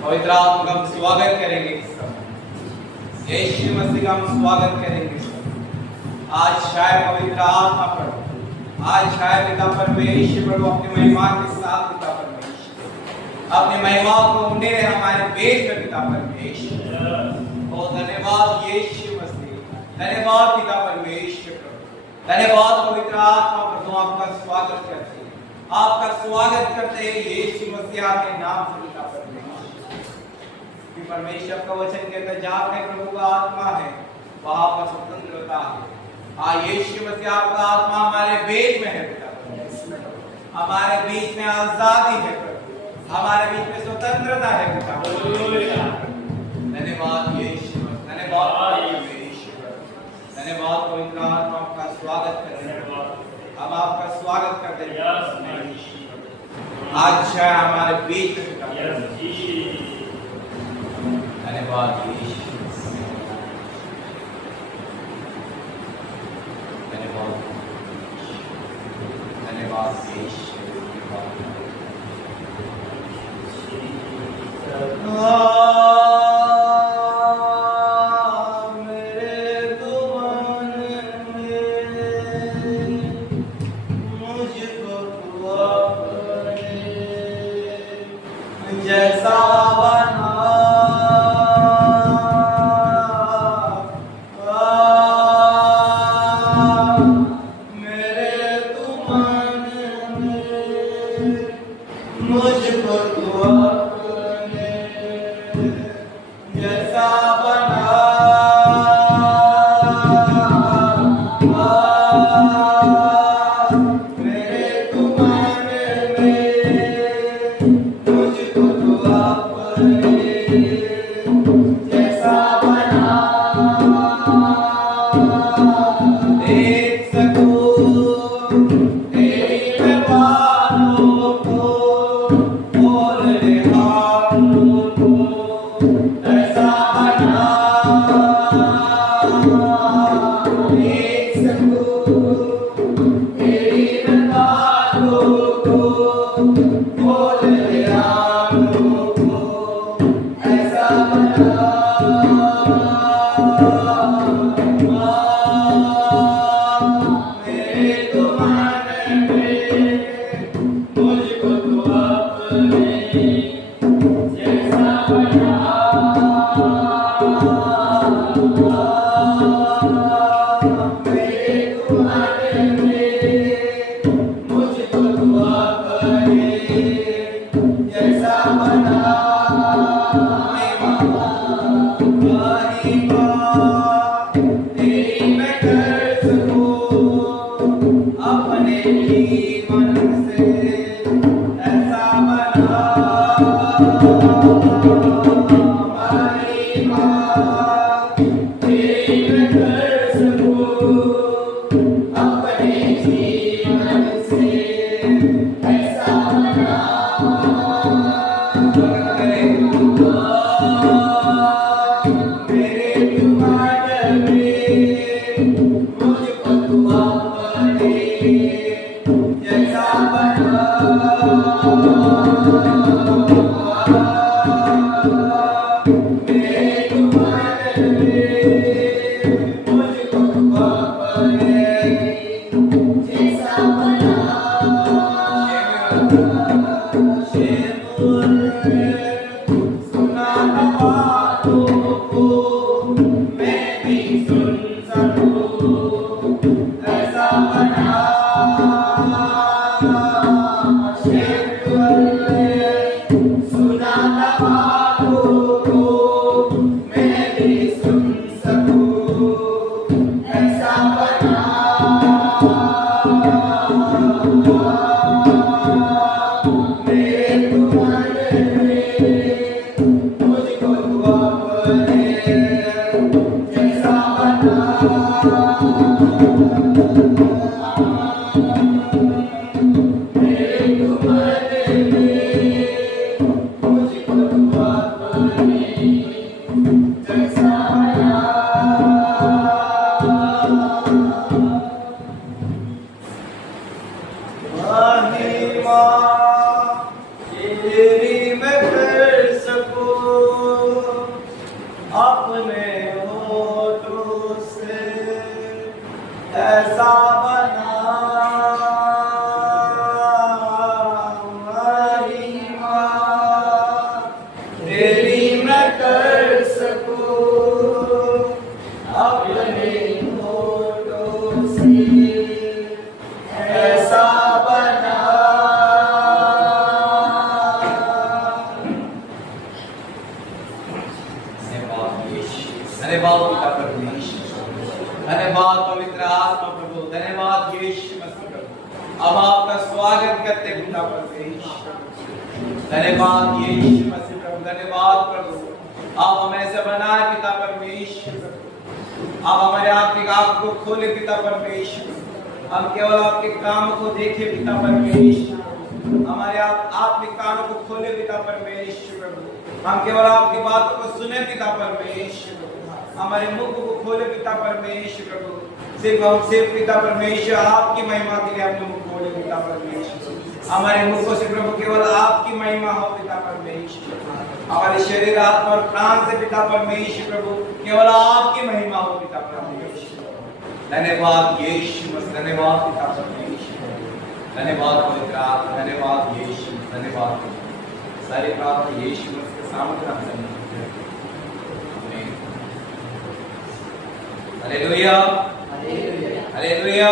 पवित्र आत्मा का हम स्वागत करेंगे। यीशु मसीह का हम स्वागत करेंगे। आज शायद पवित्र आत्मा प्रभु, आज शायद पिता परमेश्वर प्रभु अपनी महिमा के साथ पिता परमेश्वर अपनी महिमा को उन्हें हमारे बीच में पिता परमेश्वर। बहुत धन्यवाद यीशु मसीह, धन्यवाद पिता परमेश्वर प्रभु, धन्यवाद पवित्र आत्मा प्रभु। आपका स्वागत करते हैं, आपका स्वागत करते हैं यीशु मसीह के नाम से पिता परमेश्वर। परमेश्वर का वचन कहता है जहाँ पे प्रभु का आत्मा है वहां पर स्वतंत्रता है। यीशु मसीह आपका आत्मा हमारे बीच में है पिता, हमारे बीच में आजादी है प्रभु, हमारे बीच में स्वतंत्रता है पिता। धन्यवाद यीशु, धन्यवाद यीशु, धन्यवाद पवित्र आत्मा। आपका स्वागत करते हैं, हम आपका स्वागत करते हैं आज हमारे बीच में पिता। धन्यवाद यीशु, धन्यवाद, धन्यवाद यीशु। मेरे तो मन में मुझको तू अपने जैसा बना, मुझको तू अपने जैसा बना। मेरे तू मन में मुझको तू अपने जैसा बना। देख सकूं तेरी मैं बातों को, अपने होठों से ऐसा बना महिमा तेरी मैं कर सकूं, अपने होठों से ऐसा बना। धन्यवाद पिता परमेश्वर, धन्यवाद पवित्र आत्मा प्रभु, धन्यवाद यीशु मसीह प्रभु। अब आपका स्वागत करते पिता परमेश्वर, धन्यवाद यीशु मसीह प्रभु, धन्यवाद प्रभु। आप हमें से बनाए पिता परमेश्वर, आप हमारे आत्मिक आंख को खोले पिता परमेश्वर, हम केवल आपके काम को देखें पिता परमेश्वर, हमारे आत्मिक कानों को खोले पिता परमेश्वर प्रभु, हम केवल आपकी बातों को सुने पिता परमेश्वर, हमारे मुख को खोले पिता परमेश्वर प्रभु, सिर्फ पिता परमेश्वर आपकी महिमा के लिए अपने मुख खोले पिता परमेश्वर, हमारे मुखों से प्रभु केवल आपकी महिमा हो पिता परमेश्वर, हमारे शरीर आत्मा और प्राण से पिता परमेश्वर प्रभु केवल आपकी महिमा हो पिता परमेश्वर। धन्यवाद यीशु मसीह, धन्यवाद पिता परमेश्वर, धन्यवाद पवित्र आत्मा, धन्यवाद यीशु, धन्यवाद। सारी प्रार्थना यीशु मसीह के सामने रखते हैं। Hallelujah, hallelujah, hallelujah,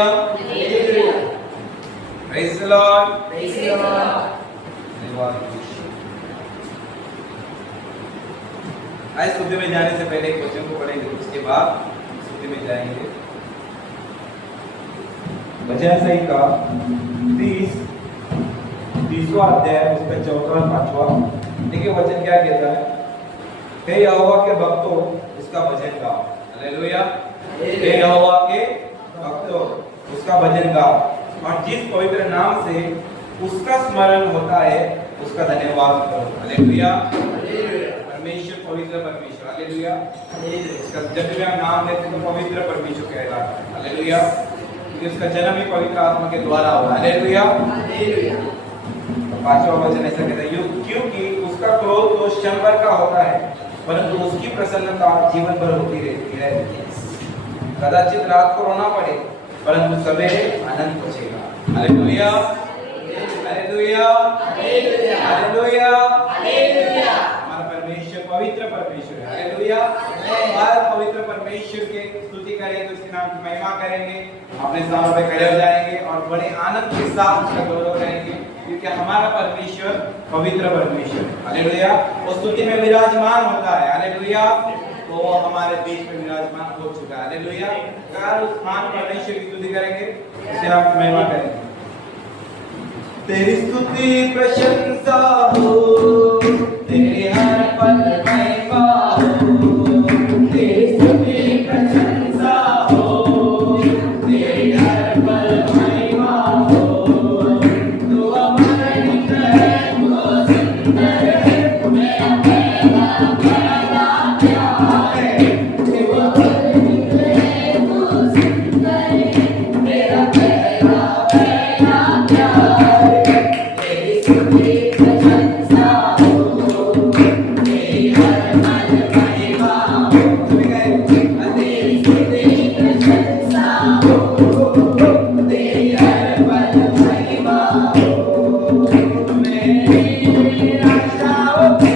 praise the Lord, praise the Lord. धन्यवाद यीशु। आज स्तुति में जाने से पहले एक वचन को पढ़ेंगे, उसके बाद स्तुति में जाएंगे। वचन संहिता 30वां अध्याय उसका 4वां और 5वां। देखिए वचन क्या कहता है। हे यहोवा के भक्तों उसका भजन गाओ। हालेलुया। हे यहोवा के भक्तों उसका भजन गाओ, और जिस पवित्र नाम से उसका स्मरण होता है उसका धन्यवाद करो। हालेलुया, परमेश्वर पवित्र परमेश्वर। हालेलुया, इसका जब भी हम नाम लेते हैं तो पवित्र परमेश्वर कहलाता है। हालेलुया, क्योंकि उसका जन्म ही पवित्र आत्मा के द्वारा हुआ। हालेलुया, पांचवा वचन ऐसा कहता है, क्योंकि उसका क्रोध तो क्षण भर का होता है, परंतु उसकी प्रसन्नता जीवन भर होती रहती है। कदाचित रात को रोना पड़े, परंतु सवेरे आनंद पहुंचेगा। Hallelujah, hallelujah, hallelujah, hallelujah. हमारा परमेश्वर पवित्र परमेश्वर है। हालेलुया, हमारे पवित्र परमेश्वर की स्तुति करेंगे, उसके नाम की महिमा करेंगे, अपने स्थानों पे खड़े हो जाएंगे और बड़े आनंद के साथ उसका गौरव करेंगे, क्योंकि हमारा परमेश्वर पवित्र परमेश्वर है। हालेलुया, वो स्तुति में विराजमान होता है। हालेलुया, वो हमारे बीच में विराजमान हो चुका है। हालेलुया, कार उस महान परमेश्वर की स्तुति करेंगे, उसके नाम की महिमा करेंगे। तेरी स्तुति प्रशंसा हो, तेरी हर पल महिमा हो, तेरी स्तुति प्रशंसा हो, तेरी हर पल महिमा हो। तू अमर है, तू सुंदर है, मेरा पहला पहला प्यार है। तू अमर है, तू सुंदर है, मेरा पहला पहला प्यार है। तेरी स्तुति प्रशंसा हो, तेरी हर पल महिमा हो। तेरी स्तुति प्रशंसा हो, तेरी हर पल महिमा हो। मेरी आशाओं के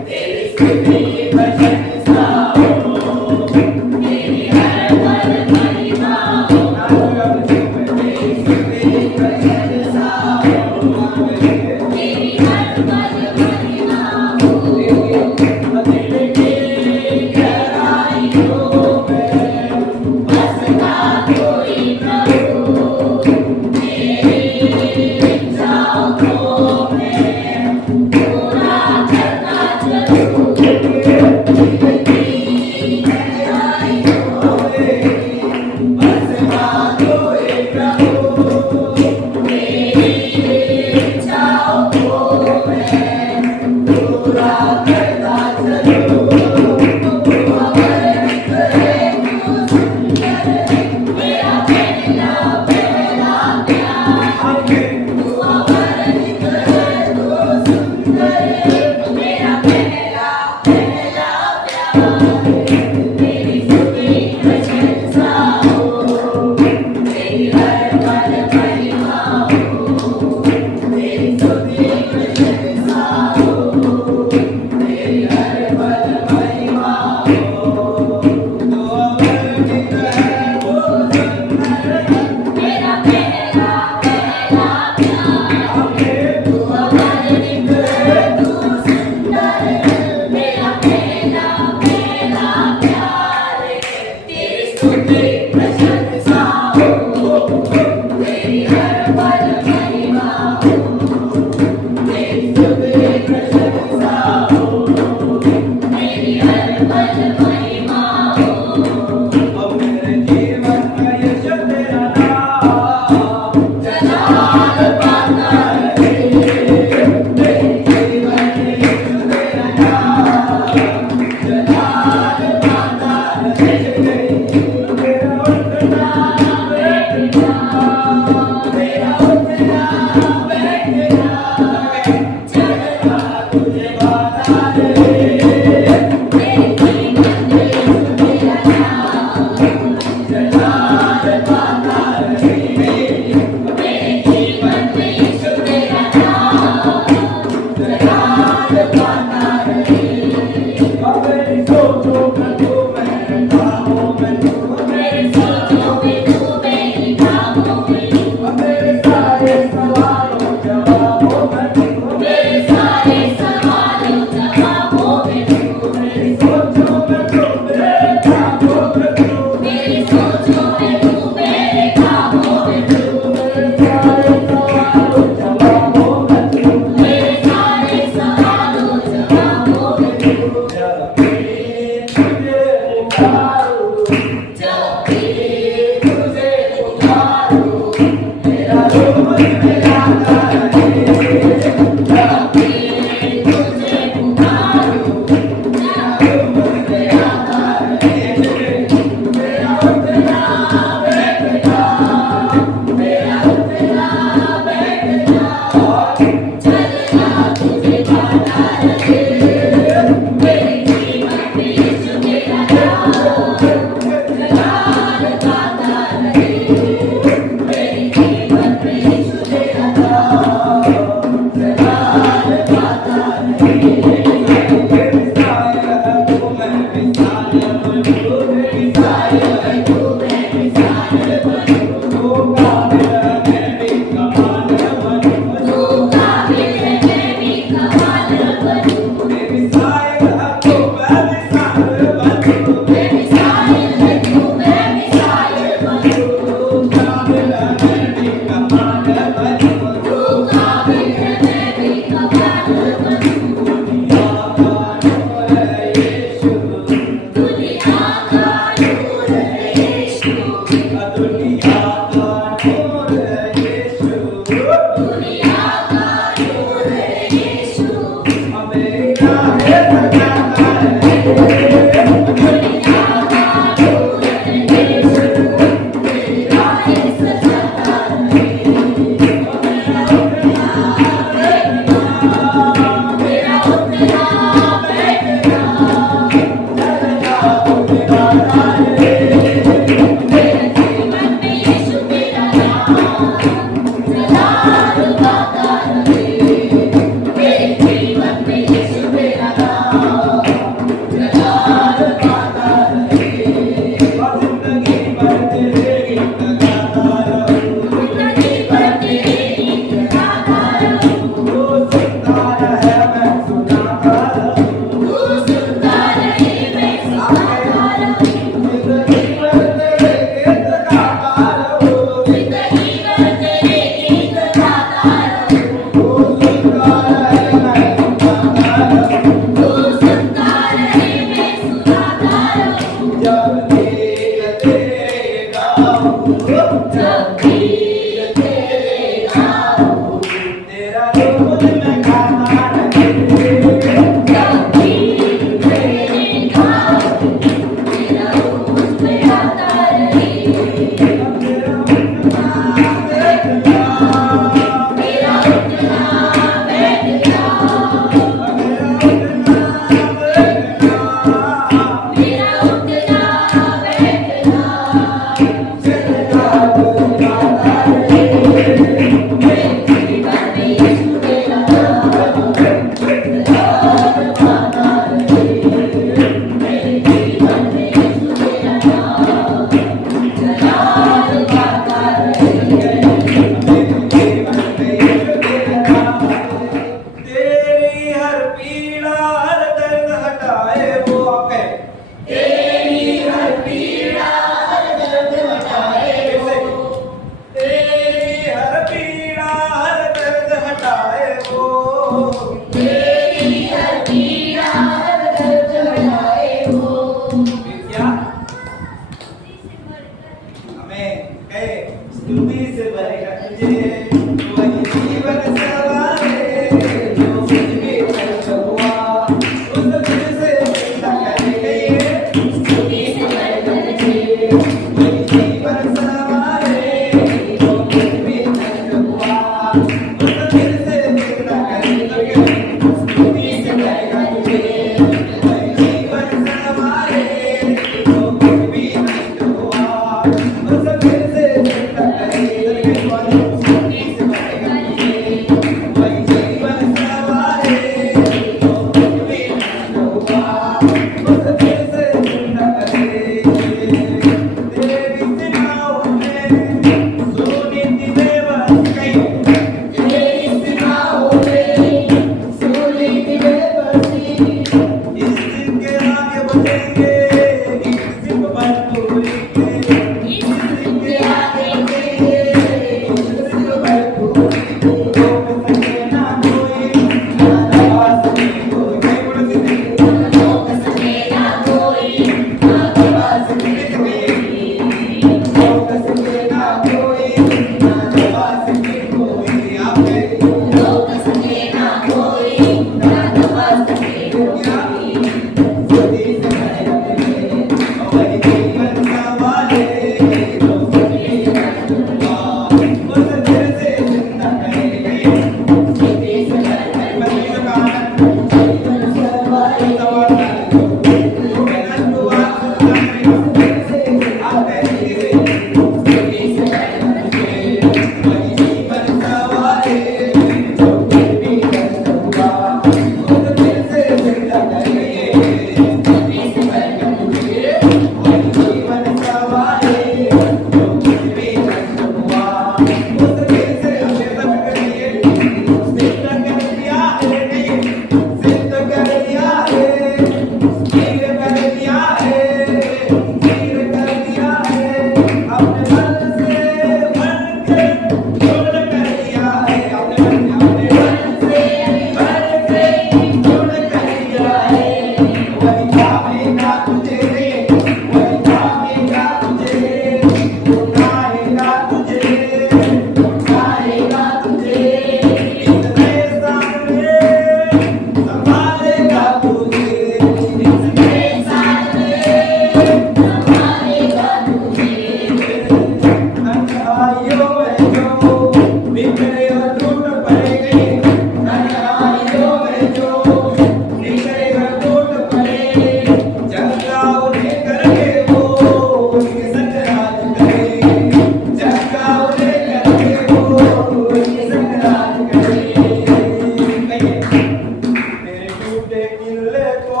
को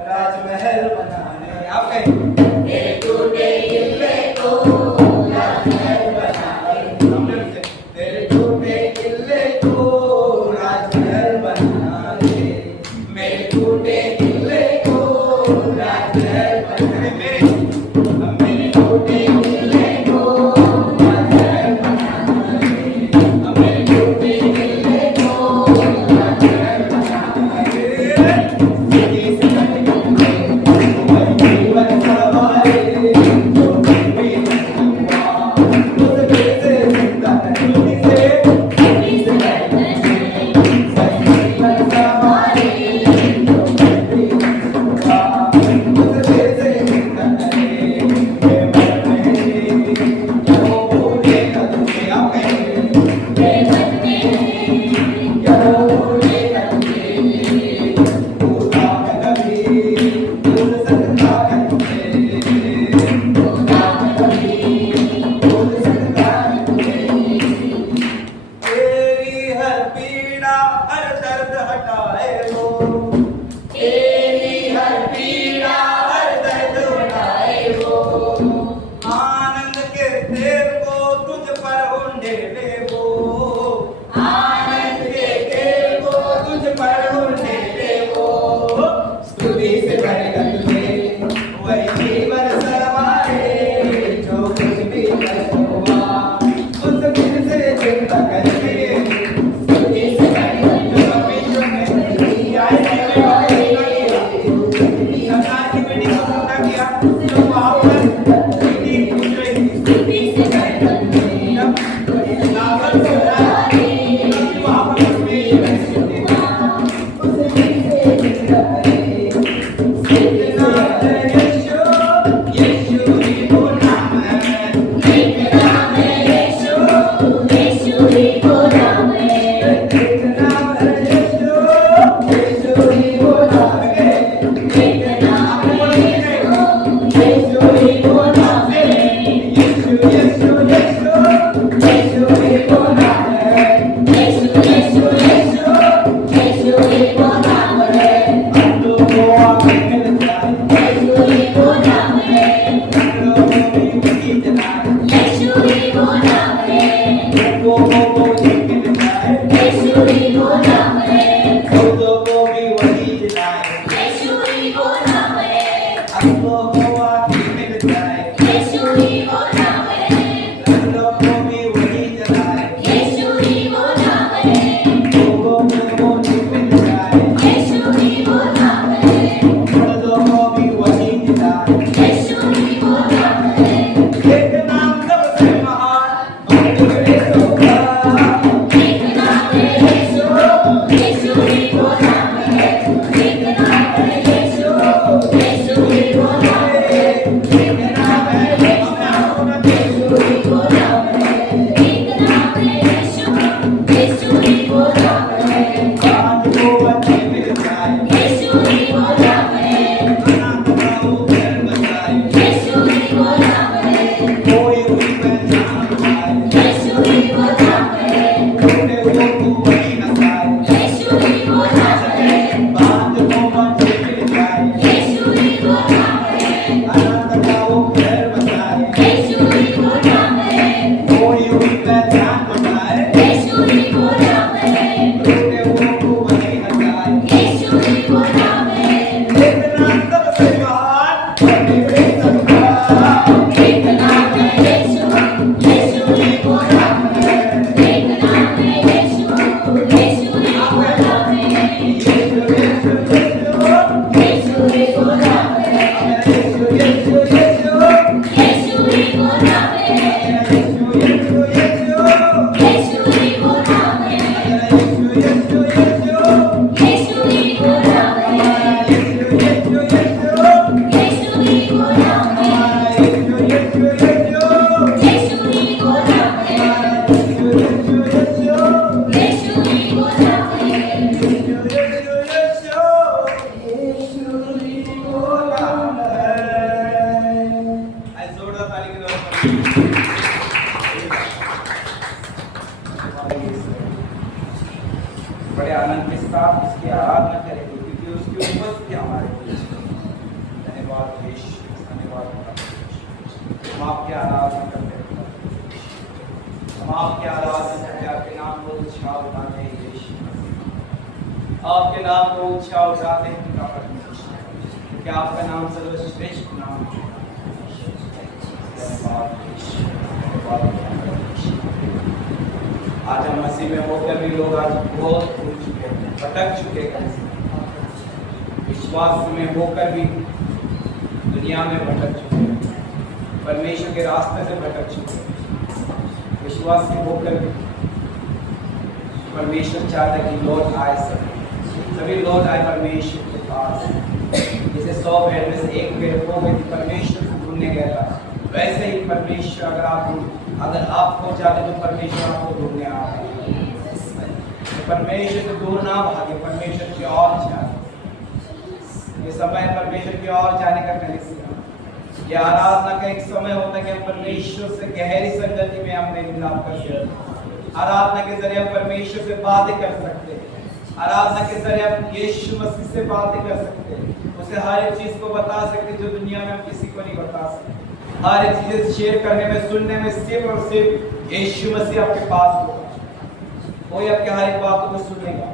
राजमहल बनाने। आप कहें तेरे टूटे किले को राजमहल बनाने, तेरे टूटे किले को राजमहल बनाने, मेरे टूटे किले को राजमहल बनाने, मेरे टूटे किले को राजमहल बनाने, मेरे टूटे किले को राजमहल बनाने। सीधी से वही जीवन सवारे जो भी हुआ उस दिल से जिंदा नहीं से सीधी से वही जीवन सवारे जो भी हुआ उस दिल से जिंदा नहीं। मैं मन में क्या वो भूलेगा तुझे। आप कहेंगे क्या वो भूलेगा तुझे, भूला मैं कभी भूल सकता है तुझे, भूला मैं कभी भूल सकता है तुझे। तेरी हर पीड़ा हर दर्द हटाए वो, तेरी हर पीड़ा हर दर्द हटाए वो, आनंद के तेल को तुझ पर उंडेले वो, आनंद के तेल को तुझ पर उंडेले वो। स्तुति से भरेगा तुझे वही जीवन सवारे जो कुछ भी हुआ उस दिल से जिंदा करके। स्तुति से भरेगा जो विश्व में नहीं आए सरकार की बेटी को पूरा किया जो वहां पर बेटी पूछ रही थी। स्तुति से भरेगा तुझे लागल से वहां पर हमारे बीच में। धन्यवाद यीशु, धन्यवाद। हम आपकी आराधना करते हैं, हम आपकी आराधना करते, आपके नाम को ऊंचा उठाते हैं यीशु, आपके नाम को ऊंचा उठाते हैं पिता परमेश्वर, क्योंकि आपका नाम सर्वश्रेष्ठ नाम है। आज हम मसीह में होकर भी लोग आज बहुत भूल चुके हैं, भटक चुके हैं। विश्वास में होकर भी दुनिया में भटक चुके हैं, परमेश्वर के रास्ते से भटक चुके हैं। विश्वास में होकर भी परमेश्वर चाहता है कि लौट आए, सभी लौट आए परमेश्वर के पास। जैसे 100 भेड़ में से एक भेड़ खो गई थी, परमेश्वर को ढूंढने गया था, वैसे ही परमेश्वर अगर आप खो जाते तो परमेश्वर आपको ढूंढने आ रहे हैं। परमेश्वर से दूर ना भागे, परमेश्वर की ओर जाए। ये समय परमेश्वर की ओर जाने का कलिसिया, ये आराधना का एक समय होता है कि हम परमेश्वर से गहरी संगति में हमने मिलाप करते हैं। आराधना के जरिए हम परमेश्वर से बातें कर सकते हैं, आराधना के जरिए हम यीशु मसीह से बातें कर सकते हैं, उसे हर एक चीज को बता सकते हैं जो दुनिया में हम किसी को नहीं बता सकते। हर एक चीज शेयर करने में, सुनने में सिर्फ और सिर्फ यीशु मसीह आपके पास होगा। कोई आपके हर एक बातों को सुनेगा।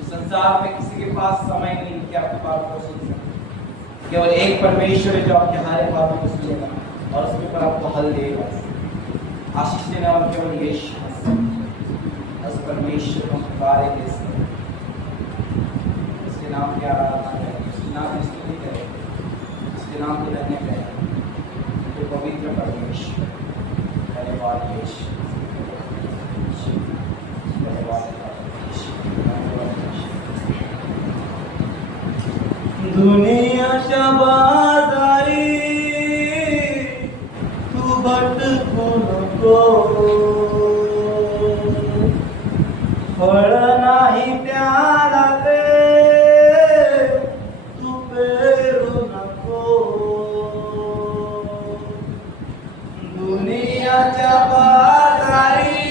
इस संसार में किसी के पास समय नहीं कि आपकी बात को सुन सके। केवल एक परमेश्वर है जो आपकी हर एक बातों को सुनेगा और उसके ऊपर आपको हल देगा। आशीष देने वाला केवल यीशु मसीह। उस परमेश्वर को पुकारेंगे, उसके नाम की आराधना करें, उसके नाम की स्तुति करें, उसके नाम को धन्य करें। तो पवित्र परमेश्वर, धन्यवाद यीशु, धन्यवाद। दुनियाच्या बाजारी तू भटकू नको, फळ नाही त्याला ते तू पेरू नको। दुनियाच्या बाजारी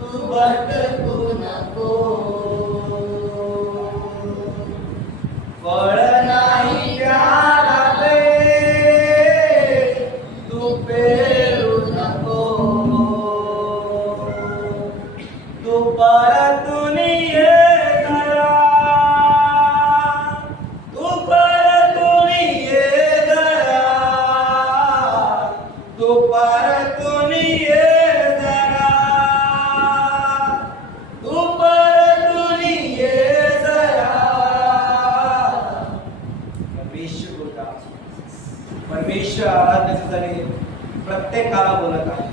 तू भटकू नको, फळ नाही त्याला ते तू पेरू नको। तू परतून ये घरा, तू परतून ये घरा, तू परतून ये जरा, तू परतून ये जरा। परमेश्वर बोलता, परमेश्वर आराधनेचे जरिए प्रत्येकाला बोलत आहे।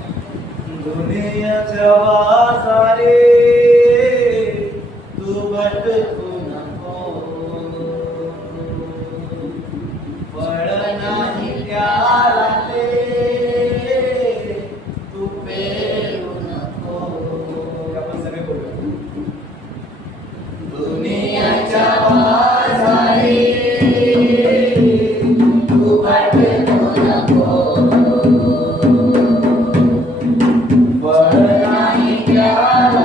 दुनियाच्या बाजारी तू भटकू नको, फळ नाही त्याला ते तू पेरू नको। आपण सगळे बोलू, दुनियाच्या बाजारी तू भटकू नको, फळ नाही त्याला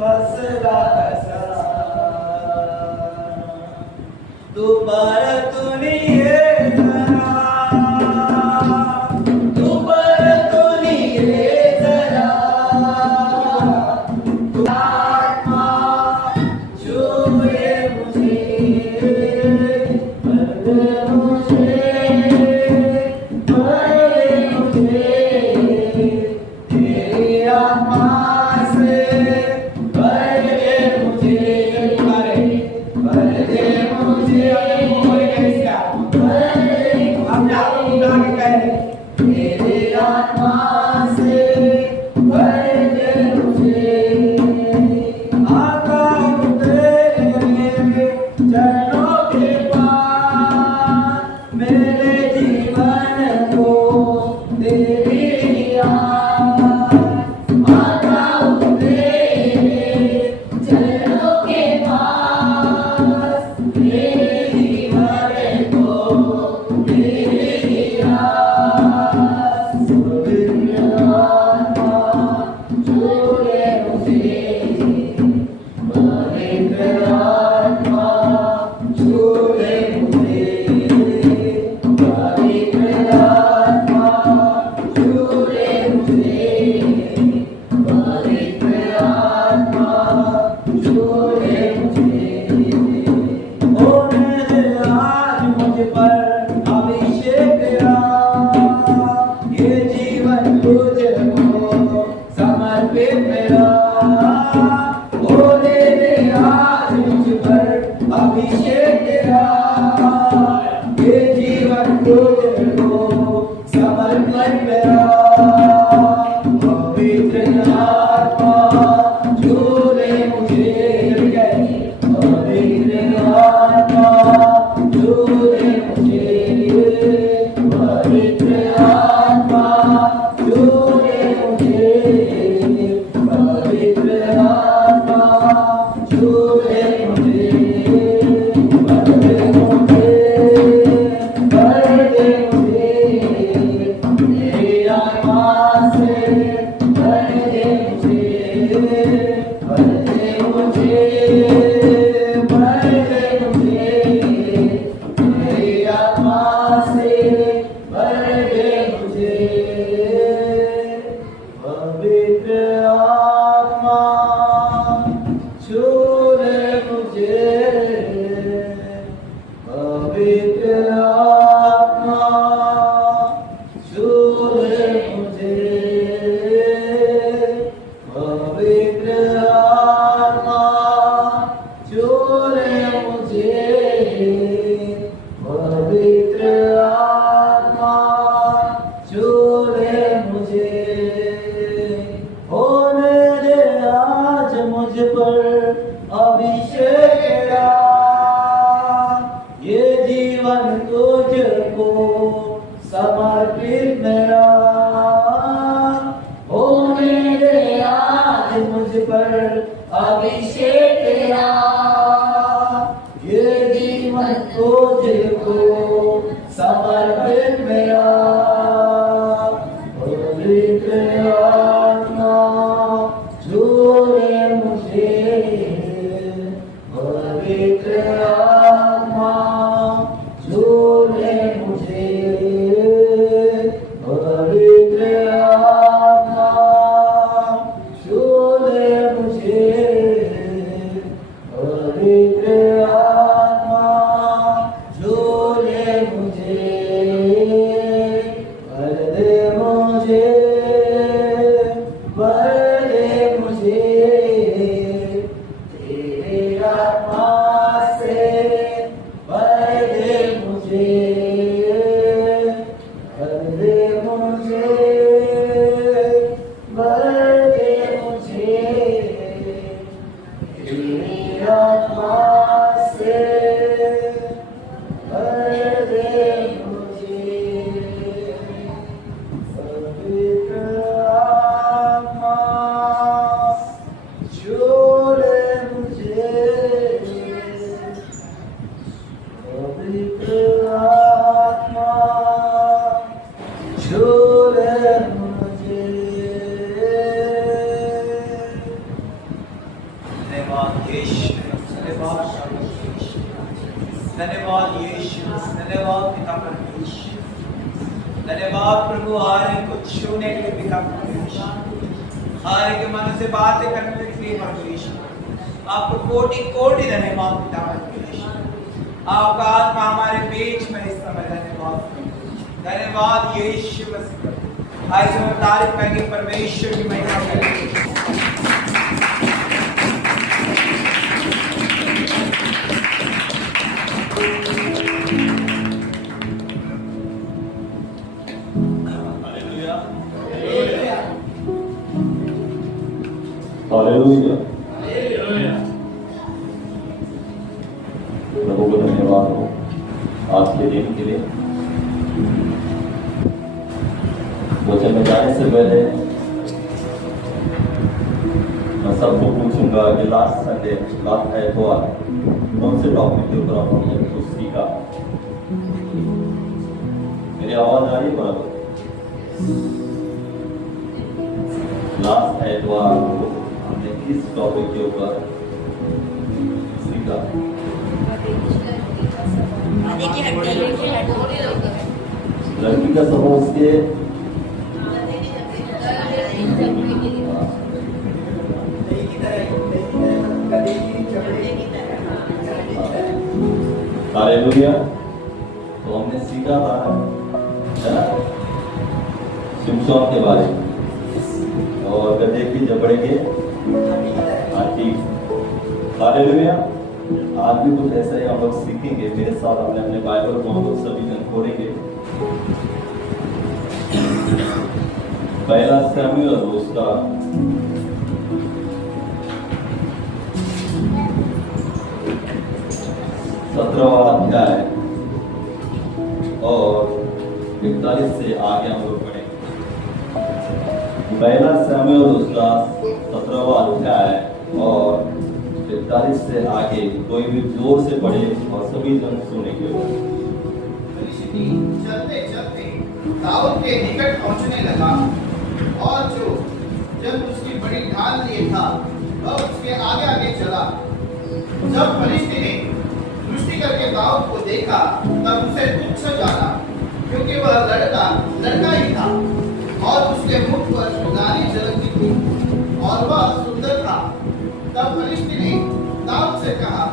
फसला असा तू परतून ये जरा तू परतून ये जरा तू आत्मा छूए मुझे तेरी आत्मा से भर दे मुझे तेरी आत्मा से भर दे मुझे आता हूँ तेरे चरणों के पास मेरे जीवन को तेरी आता हूँ तेरे चरणों के पास मेरे जीवन को तेरी अभिषेक तेरा ये जीवन तुझको समर्पण मेरा पवित्र आत्मा छूले मुझे पवित्र आत्मा छूले मुझे पवित्र आत्मा छूले मुझे पवित्र आत्मा छूले मुझे अभिषेक तेरा ये जीवन तुझको समर्पित मेरा हो मेरे आज मुझ पर अभिषेक तेरा ये जीवन तुझको समर्पित मेरा पवित्र आत्मा छूले मुझे पवित्र आत्मा छूले मुझे पवित्र आत्मा छूले मुझे पवित्र धन्यवाद यीशु, धन्यवाद धन्यवाद यीशु, धन्यवाद पिता परमेश्वर, धन्यवाद प्रभु हर एक को छूने के लिए पिता परमेश्वर, हर एक के मन से बातें करने के लिए परमेश्वर, आपको कोटि कोटि धन्यवाद पिता परमेश्वर, आपका आत्मा हमारे बीच में इस समय धन्यवाद यीशु मसीह। आज हम तारीफ करेंगे परमेश्वर की महिमा करेंगे। हालेलुया। प्रभु को धन्यवाद हो आज के दिन के लिए। वचन में जाने से पहले मैं सबको पूछूंगा कि लास्ट संडे लास्ट एतवार कौन से टॉपिक के ऊपर आप लोगों ने कुछ सीखा? मेरी आवाज आ रही है बराबर? लास्ट एतवार को हमने किस टॉपिक के ऊपर सीखा? लड़की का स्वभाव उसके हालेलुया। तो हमने सीखा था शिमशोन के बारे में और गधे की जबड़े के हाथी। हालेलुया। आज भी कुछ ऐसा ही हम लोग सीखेंगे। मेरे साथ अपने बाइबल को हम लोग सभी जन खोलेंगे। पहला शमूएल उसका 17वां अध्याय और 41 से आगे हम लोग पढ़ेंगे। पहला शमूएल उसका 17वां अध्याय और 41 से आगे कोई भी जोर से पढ़े और सभी जन सुनेंगे। चलते चलते दाऊद के निकट पहुंचने लगा और जो जब उसकी बड़ी ढाल लिए था वह उसके आगे आगे चला। जब फलिश्ती ने दृष्टि करके दाऊद को देखा तब उसे तुच्छ जाना, क्योंकि वह लड़का ही था और उसके मुख पर लाली झलकती थी और वह सुंदर था। तब फलिश्ती ने दाऊद से कहा,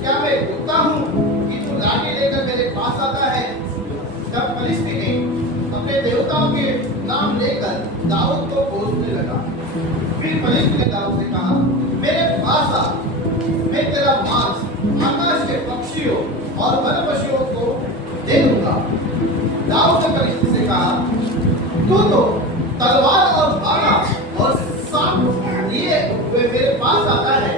क्या मैं कुत्ता हूँ कि तू लाठी लेकर मेरे पास आता है? तब फलिश्ती ने अपने देवताओं के नाम लेकर दाऊद को कोसने लगा। फिर फलिश्ती ने दाऊद से कहा, मेरे पास आ, मैं तेरा मांस आकाश के पक्षियों और वन पशुओं को दे दूंगा। दाऊद ने फलिश्ती से कहा, तू तो तलवार और बाड़ा और सांप लिए हुए मेरे पास आता है,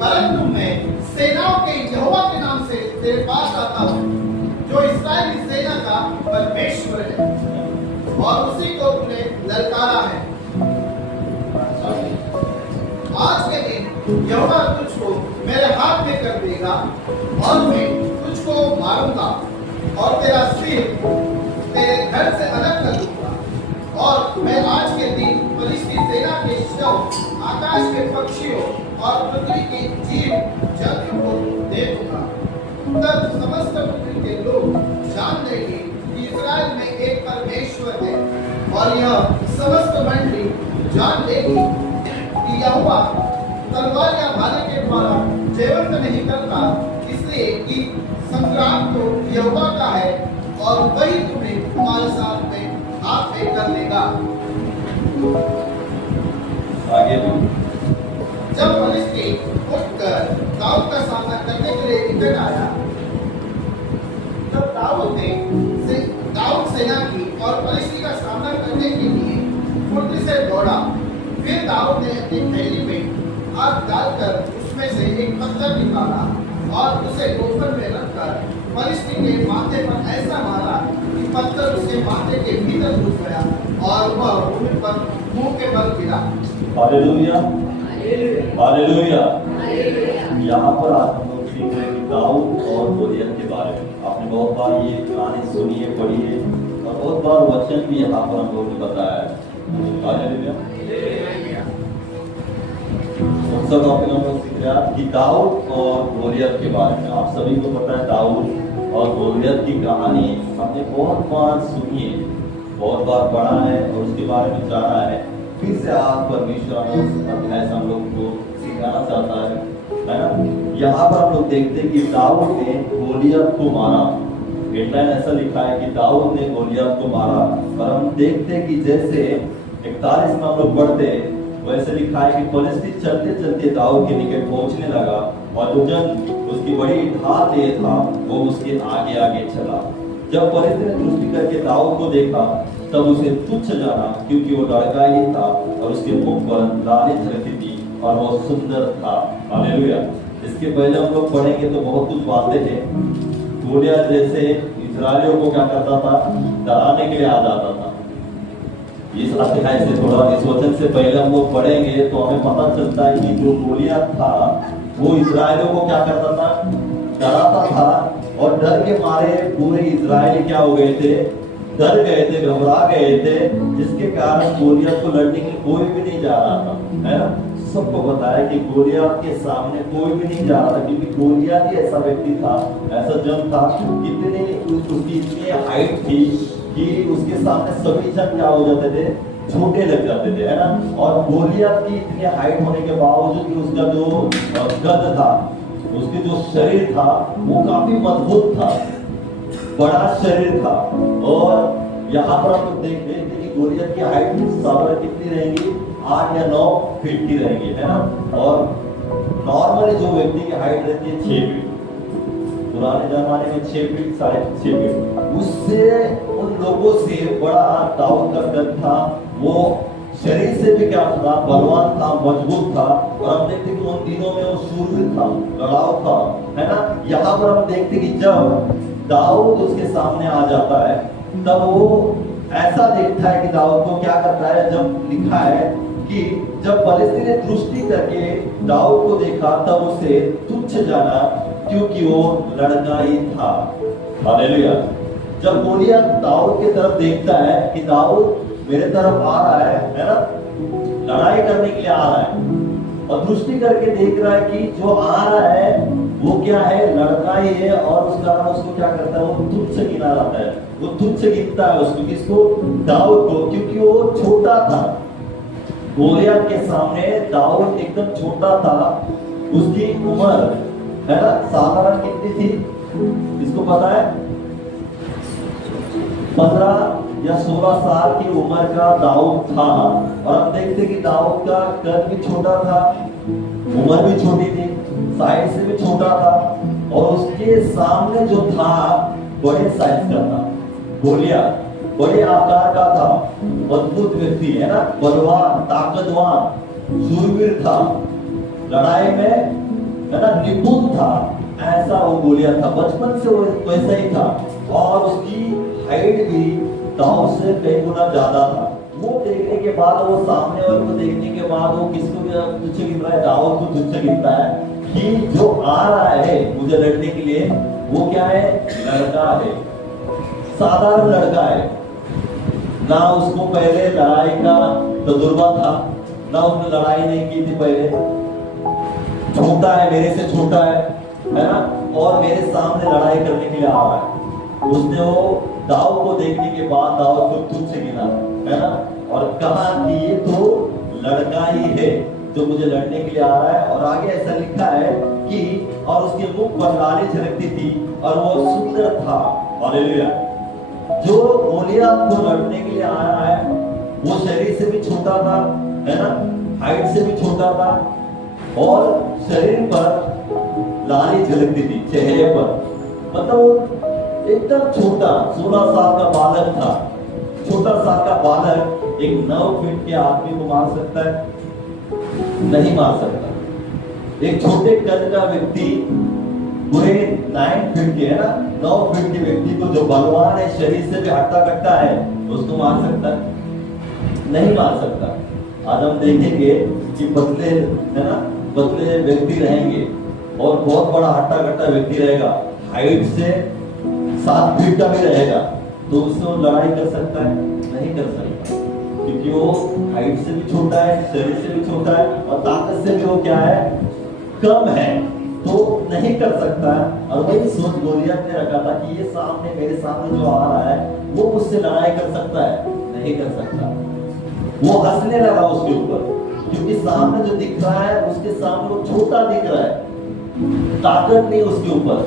परंतु मैं सेनाओं के यहोवा के नाम से तेरे पास आता हूँ, जो इस्राएली सेना का परमेश्वर है, और उसी को तूने ललकारा है। आज के दिन यहोवा तुझको मेरे हाथ में कर देगा और मैं तुझको मारूंगा और तेरा सिर तेरे घर से अलग कर दूंगा। और मैं आज के दिन फलिश्ती सेना के शव आकाश के पक्षियों और पृथ्वी के जीव जंतुओं को दे दूंगा। तब समस्त पृथ्वी के लोग जान लेंगे कि इस्राएल में एक परमेश्वर है, और यह समस्त मंडली जान लेगी कि यहोवा तलवार या भाले के द्वारा जयवंत नहीं करता, इसलिए कि संग्राम तो यहोवा का है और वही तुम्हें तुम्हारे साथ में हाथ में कर लेगा। आगे भी जब फलिश्ती उठकर दाऊद का सामना करने के लिए निकट आया, तब दाऊद सेना की और फलिश्ती का सामना करने के लिए फुर्ती से दौड़ा। फिर दाऊद ने अपनी थैली में आग डालकर उसमें से एक पत्थर निकाला और उसे गोफन में रखकर फलिश्ती के माथे पर ऐसा मारा कि पत्थर उसके माथे के भीतर घुस गया और वह भूमि पर मुंह के बल गिरा। हालेलुया। हालेलुया। यहाँ पर आज हम लोग सीख रहे हैं कि दाऊद और गोलियत के बारे में। आपने बहुत बार ये कहानी सुनी है, पढ़ी है और बहुत बार वचन भी यहाँ पर हम लोगों ने बताया है। हालेलुया। कौन सा टॉपिक हम लोग सीख रहे हैं कि दाऊद और गोलियत के बारे में। आप सभी को पता है दाऊद और गोलियत की कहानी हमने बहुत बार सुनी है, बहुत बार पढ़ा है और उसके बारे में जाना है। फिर से आज परमेश्वर अध्याय से हम लोग को सिखाना चाहता है ना। यहाँ पर हम लोग देखते हैं कि दाऊद ने गोलियत को मारा। हेडलाइन ऐसा लिखा है कि दाऊद ने गोलियत को मारा, और हम देखते हैं कि जैसे 41 में हम लोग पढ़ते हैं वैसे लिखा है कि फलिस्ती चलते चलते दाऊद के निकट पहुंचने लगा, और जो जन उसकी बड़ी ढाल लिए था वो उसके आगे आगे चला। जब फलिस्ती ने दृष्टि करके दाऊद को देखा तब उसे तुच्छ जाना, क्योंकि वो लड़का ही था और उसके मुख पर लाली झलकती थी और वो सुंदर था। हालेलुया। इसके पहले हम लोग पढ़ेंगे तो बहुत कुछ बातें हैं। गोलियत जैसे इस्राएलियों को क्या करता था, डराने के लिए आ जाता था। इस अध्याय से थोड़ा इस वचन से पहले हम लोग पढ़ेंगे तो हमें पता चलता है कि जो गोलियत था वो इस्राएलियों को क्या करता था, डराता था, और डर के मारे पूरे इस्राएली क्या हो गए थे, डर गए थे, घबरा गए थे, जिसके कारण गोलियत को लड़ने के लिए कोई भी नहीं जा रहा था, है ना। सबको पता है कि गोलियत के सामने कोई भी नहीं जा रहा था, क्योंकि गोलियत ही ऐसा व्यक्ति था, ऐसा जन था, उसकी इतनी हाइट थी कि उसके सामने सभी जन क्या हो जाते थे, छोटे लग जाते थे, है ना। और गोलियत की इतनी हाइट होने के बावजूद कि उसका जो कद था, उसके जो शरीर था वो काफी मजबूत था, बड़ा शरीर था। और यहाँ पर हम लोग देख रहे थे कि गोलियत की हाइट साधारण कितनी रहेंगी, 8 या 9 फीट की रहेंगी, है ना। और नॉर्मली जो व्यक्ति की हाइट रहती है 6 फीट, पुराने जमाने में 6 फीट 6.5 फीट, उससे उन लोगों से बड़ा दाऊद का कद था। वो शरीर से भी क्या था, बलवान था, मजबूत था, और हम देखते कि उन दिनों में वो शूरवीर था, लड़ाऊ था, है ना। यहाँ पर हम देखते कि जब दाऊद उसके सामने आ जाता है तब वो ऐसा देखता है कि दाऊद को क्या करता है। जब लिखा है कि जब फलिस्ती ने दृष्टि करके दाऊद को देखा तब उसे तुच्छ जाना, क्योंकि वो लड़का ही था। हालेलुया। जब गोलियत दाऊद की तरफ देखता है कि दाऊद मेरे तरफ आ रहा है ना, लड़ाई करने के लिए आ रहा है, और दृष्टि करके देख रहा है कि जो आ रहा है वो क्या है, लड़का ही है, और उस कारण उसको क्या करता है, वो तुच्छ गिना जाता है, वो तुच्छ गिनता है उसको, किसको, दाऊद को, क्योंकि वो छोटा था। गोलियत के सामने दाऊद एकदम छोटा था। उसकी उम्र, है ना, साधारण कितनी थी, इसको पता है, 15 या 16 साल की उम्र का दाऊद था। और हम देखते कि दाऊद का कद भी छोटा था, उम्र भी छोटी थी, साइज से भी छोटा था, और उसके सामने जो था बड़े साइज का था। गोलियत बड़े आकार का था, मजबूत व्यक्ति, है ना, बलवान, ताकतवान, शूरवीर था, लड़ाई में, है ना, निपुण था। ऐसा वो गोलियत था, बचपन से वो वैसा ही था, और उसकी हाइट भी दाऊद से कई गुना ज्यादा था। वो देखने के बाद, वो सामने वाले को देखने के बाद वो किसको तुच्छ गिन रहा है, दाऊद को तुच्छ गिनता है कि जो आ रहा है मुझे लड़ने के लिए वो क्या है, लड़का है, साधारण लड़का है। ना उसको पहले लड़ाई का तजुर्बा था, ना उसने लड़ाई नहीं की थी पहले, छोटा है, मेरे से छोटा है ना, और मेरे सामने लड़ाई करने के लिए आ रहा है। उसने वो दाऊद को देखने के बाद दाऊद को तुच्छ गिना, है ना, और कहा कि ये तो लड़का ही है जो मुझे लड़ने के लिए आ रहा है। और आगे ऐसा लिखा है कि और उसके मुख पर लाली झलकती थी और वो सुंदर था। हालेलुया। जो गोलियत को लड़ने के लिए आ रहा है वो शरीर से भी छोटा था, है ना, हाइट से भी छोटा था, और शरीर पर लाली झलकती थी, चेहरे पर, मतलब वो एकदम छोटा, 16 साल का बालक था। छोटा साल का बालक एक 9 फीट के आदमी को मार सकता है? नहीं मार सकता। एक छोटे कद का व्यक्ति पूरे 9 फीट के, है ना, 9 फीट के व्यक्ति को, जो बलवान है, शरीर से भी हट्टा कट्टा है, उसको मार सकता है? नहीं मार सकता। आज हम देखेंगे कि पतले, है ना, पतले व्यक्ति रहेंगे और बहुत बड़ा हट्टा कट्टा व्यक्ति रहेगा, हाइट से 7 फीट का भी रहेगा, तो उससे वो लड़ाई कर सकता है? नहीं कर सकता। क्योंकि वो हाइट से भी छोटा है, शरीर से भी छोटा है और ताकत से भी वो क्या है, कम है, तो नहीं कर सकता। और वही सोच गोलियत ने रखा था कि ये सामने मेरे सामने जो आ रहा है वो मुझसे लड़ाई कर सकता है, नहीं कर सकता। वो हंसने लगा उसके ऊपर, क्योंकि सामने जो दिख रहा है उसके सामने वो छोटा दिख रहा है, ताकत नहीं उसके ऊपर।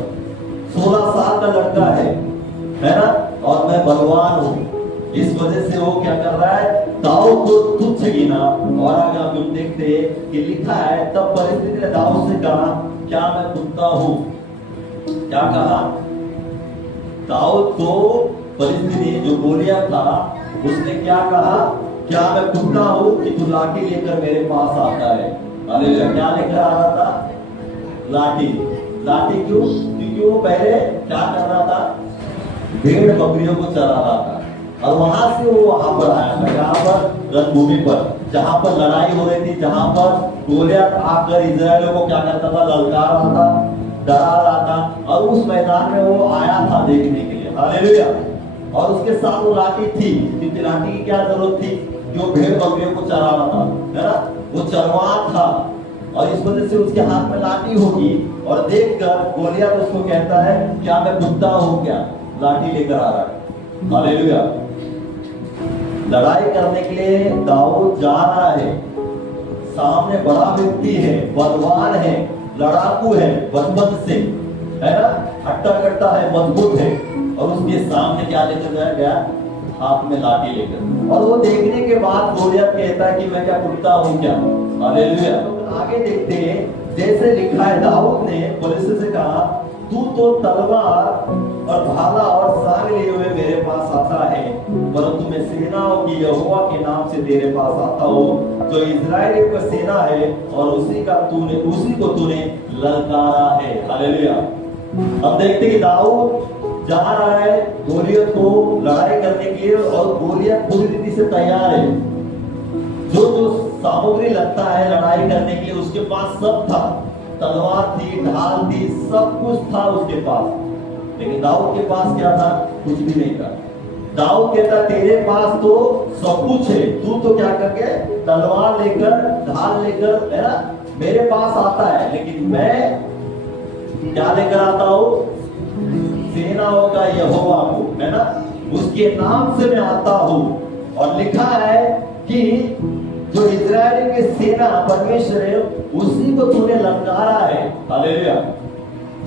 16 साल का लड़का है ना, और मैं बलवान हूँ। इस वजह से वो क्या कर रहा है, दाऊद को तुच्छ गिना। और आगे हम देखते हैं कि लिखा है, तब परिस्थिति ने दाऊद से कहा, क्या मैं कुत्ता हूँ? क्या कहा दाऊद को? परिस्थिति जो गोलियत था उसने क्या कहा, क्या मैं कुत्ता हूँ कि तू लाठी लेकर मेरे पास आता है? हालेलुया। क्या लेकर आ रहा था? लाठी। लाठी क्यों? क्योंकि वो पहले क्या कर रहा था, भेड़ बकरियों को चरा रहा था। और वहां से वो वहां पर आया था, यहाँ पर रणभूमि पर, जहां पर लड़ाई हो रही थी, जहां पर गोलियत आकर इजराइलियों को क्या करता था, ललकार रहा था, डरा रहा था। और उस मैदान में वो आया था देखने के लिए। हालेलुया। और उसके साथ वो लाठी थी, क्योंकि लाठी की क्या जरूरत थी, जो भेड़ बकरियों को चरा रहा था, है ना, वो चरवाहा था। और इस वजह से उसके हाथ में लाठी होगी। और देखकर गोलियत उसको कहता है, क्या मैं कुत्ता हूं क्या, लाठी लेकर आ रहा है? हालेलुया। लड़ाई करने के लिए दाऊद जा रहा है, सामने बड़ा व्यक्ति है, बलवान है, लड़ाकू है, बचपन से, है ना, हट्टा कट्टा है, मजबूत है। और उसके सामने क्या लेकर जाया गया, हाथ में लाठी लेकर। और वो देखने के बाद गोलियत कहता है कि मैं क्या कुत्ता हूं क्या? हालेलुया। तो आगे देखते हैं, जैसे लिखा है, दाऊद ने पुलिस से कहा, तू तो तलवार और भाला और सांग लिए हुए मेरे पास आता है, परंतु मैं सेनाओं की यहोवा के नाम से तेरे पास आता हूँ, जो इजराइल का सेना है, और उसी को तूने ललकारा है। हालेलुया। हम देखते कि दाऊद जा रहा है गोलियत को लड़ाई करने के लिए, और गोलियत पूरी रीति से तैयार है। जो सामग्री लगता है लड़ाई करने के लिए उसके पास सब था, तलवार थी, ढाल थी, सब कुछ था उसके पास। लेकिन दाऊद के पास क्या था? कुछ भी नहीं था। दाऊद कहता, तेरे पास तो सब कुछ है, तू तो क्या करके तलवार लेकर, ढाल लेकर, है ना, मेरे पास आता है, लेकिन मैं क्या लेकर आता हूँ? सेनाओं का यहोवा को, है ना, उसके नाम से मैं आता हूँ। और लिखा है कि जो इजराइल के सेना परमेश्वर है, उसी को तूने ललकारा है। हालेलुया।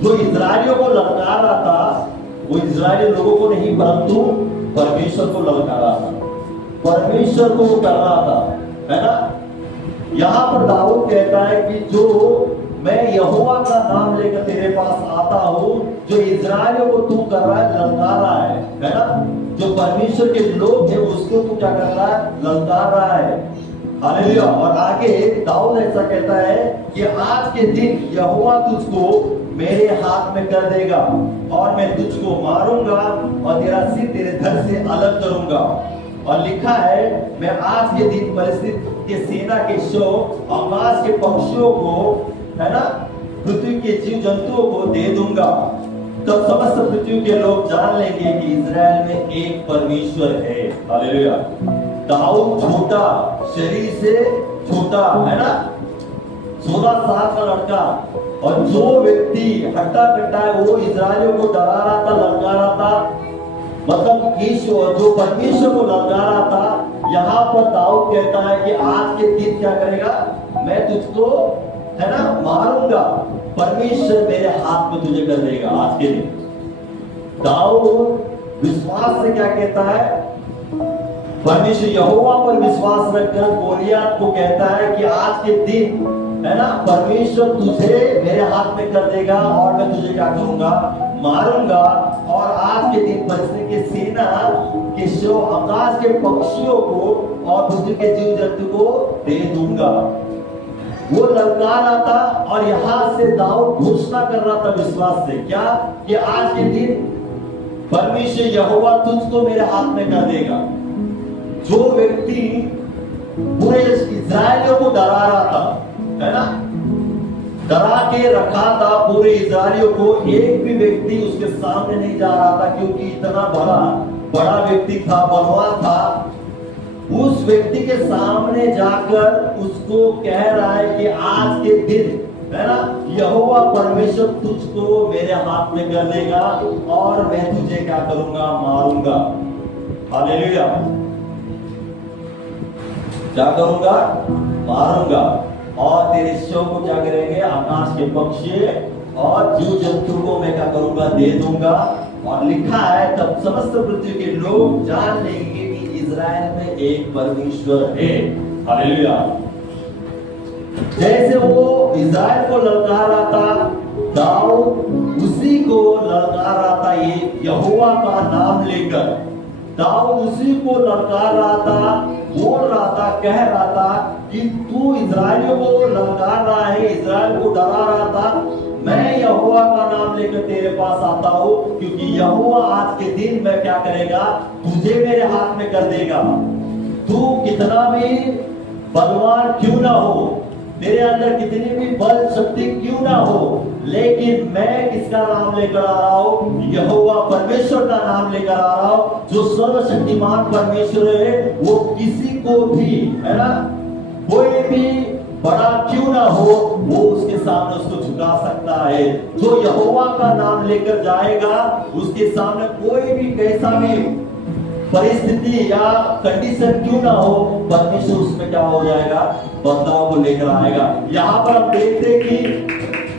जो इजराइलियों को ललकार रहा था, वो इजराइली लोगों को नहीं, परंतु परमेश्वर को ललकार रहा था, परमेश्वर को कर रहा था, है ना। यहाँ पर दाऊद कहता है कि जो मैं यहोवा का नाम लेकर तेरे पास आता हूँ, जो इजराइलियों को तू कर रहा है, ललकार रहा है ना, जो परमेश्वर के लोग हैं उसको तू क्या कर रहा है, ललकार रहा है। हालेलुया। और आगे दाऊद ऐसा कहता है कि आज के दिन यहोवा तुझको मेरे हाथ में कर देगा, और मैं तुझको मारूंगा और तेरा सिर तेरे धड़ से अलग करूंगा। और लिखा है, मैं आज के दिन परिस्थिति के सेना के शव, आकाश के पक्षियों को, है ना, पृथ्वी के जीव जंतुओं को दे दूंगा। तब समस्त पृथ्वी के लोग जान लेंगे कि इजराइल में एक परमेश्वर है। हालेलुया। दाऊद छोटा, शरीर से छोटा, है ना, 16 साल का लड़का, और जो व्यक्ति हट्टा कट्टा है वो इजराइलियों को डरा रहा था, ललका रहा था, मतलब ईश्वर जो परमेश्वर को ललका रहा था। यहाँ पर दाऊद कहता है कि आज के दिन क्या करेगा, मैं तुझको, है ना, मारूंगा, परमेश्वर मेरे हाथ में तुझे कर देगा आज के दिन। दाऊद विश्वास से क्या कहता है, परमेश्वर यहोवा पर विश्वास रखकर गोलियत को कहता है कि आज के दिन, है ना, परमेश्वर तुझे मेरे हाथ में कर देगा, और मैं तुझे क्या करूंगा, मारूंगा। और आज के दिन परिस्थिति के सेना के शव, आकाश के पक्षियों को और पृथ्वी के जीव जंतु को दे दूंगा। वो ललकार रहा था, और यहां से दाऊद घोषणा कर रहा था विश्वास से, क्या, कि आज के दिन परमेश्वर यहोवा तुझको मेरे हाथ में कर देगा। जो व्यक्ति पूरे इजराइलियों को डरा रहा था, है ना, डरा के रखा था पूरे इजराइलियों को, एक भी व्यक्ति उसके सामने नहीं जा रहा था, क्योंकि इतना बड़ा व्यक्ति था, बलवान था, उस व्यक्ति के सामने जाकर उसको कह रहा है कि आज के दिन, है ना, यहोवा परमेश्वर तुझको मेरे हाथ में कर देगा और मैं तुझे क्या करूंगा, मारूंगा। हालेलुया। क्या करूंगा, मारूंगा, और तेरे शव को क्या करेंगे, आकाश के पक्षी और जीव जंतु को मैं क्या करूंगा, दे दूंगा। और लिखा है तब समस्त पृथ्वी के लोग जान लेंगे कि इज़राइल में एक परमेश्वर है। हालेलुया। जैसे वो इज़राइल को ललकार रहा था, दाऊद उसी को ललकार रहा था, ये यहोवा का नाम लेकर दाऊद उसी को ललकार रहा था, बोल रहा था, कह रहा था कि तू इज़राइलियों को ललकार रहा है, इज़राइल को डरा रहा था। मैं यहोवा का नाम लेकर तेरे पास आता हूं, क्योंकि यहोवा आज के दिन में क्या करेगा, तुझे मेरे हाथ में कर देगा। तू कितना भी बलवान क्यों ना हो, तेरे अंदर कितनी भी बल शक्ति क्यों ना हो, लेकिन मैं किसका नाम लेकर आ रहा हूं, यहोवा परमेश्वर का नाम लेकर आ रहा हूं, जो सर्वशक्तिमान परमेश्वर है। वो किसी को भी, है ना, कोई भी बड़ा क्यों ना हो, वो उसके सामने उसको झुका सकता है। जो यहोवा का नाम लेकर जाएगा, उसके सामने कोई भी कैसा भी परिस्थिति या कंडीशन क्यों ना हो, परमेश्वर उसमें क्या हो जाएगा, बदलाव को लेकर आएगा। यहाँ पर हम देखते हैं कि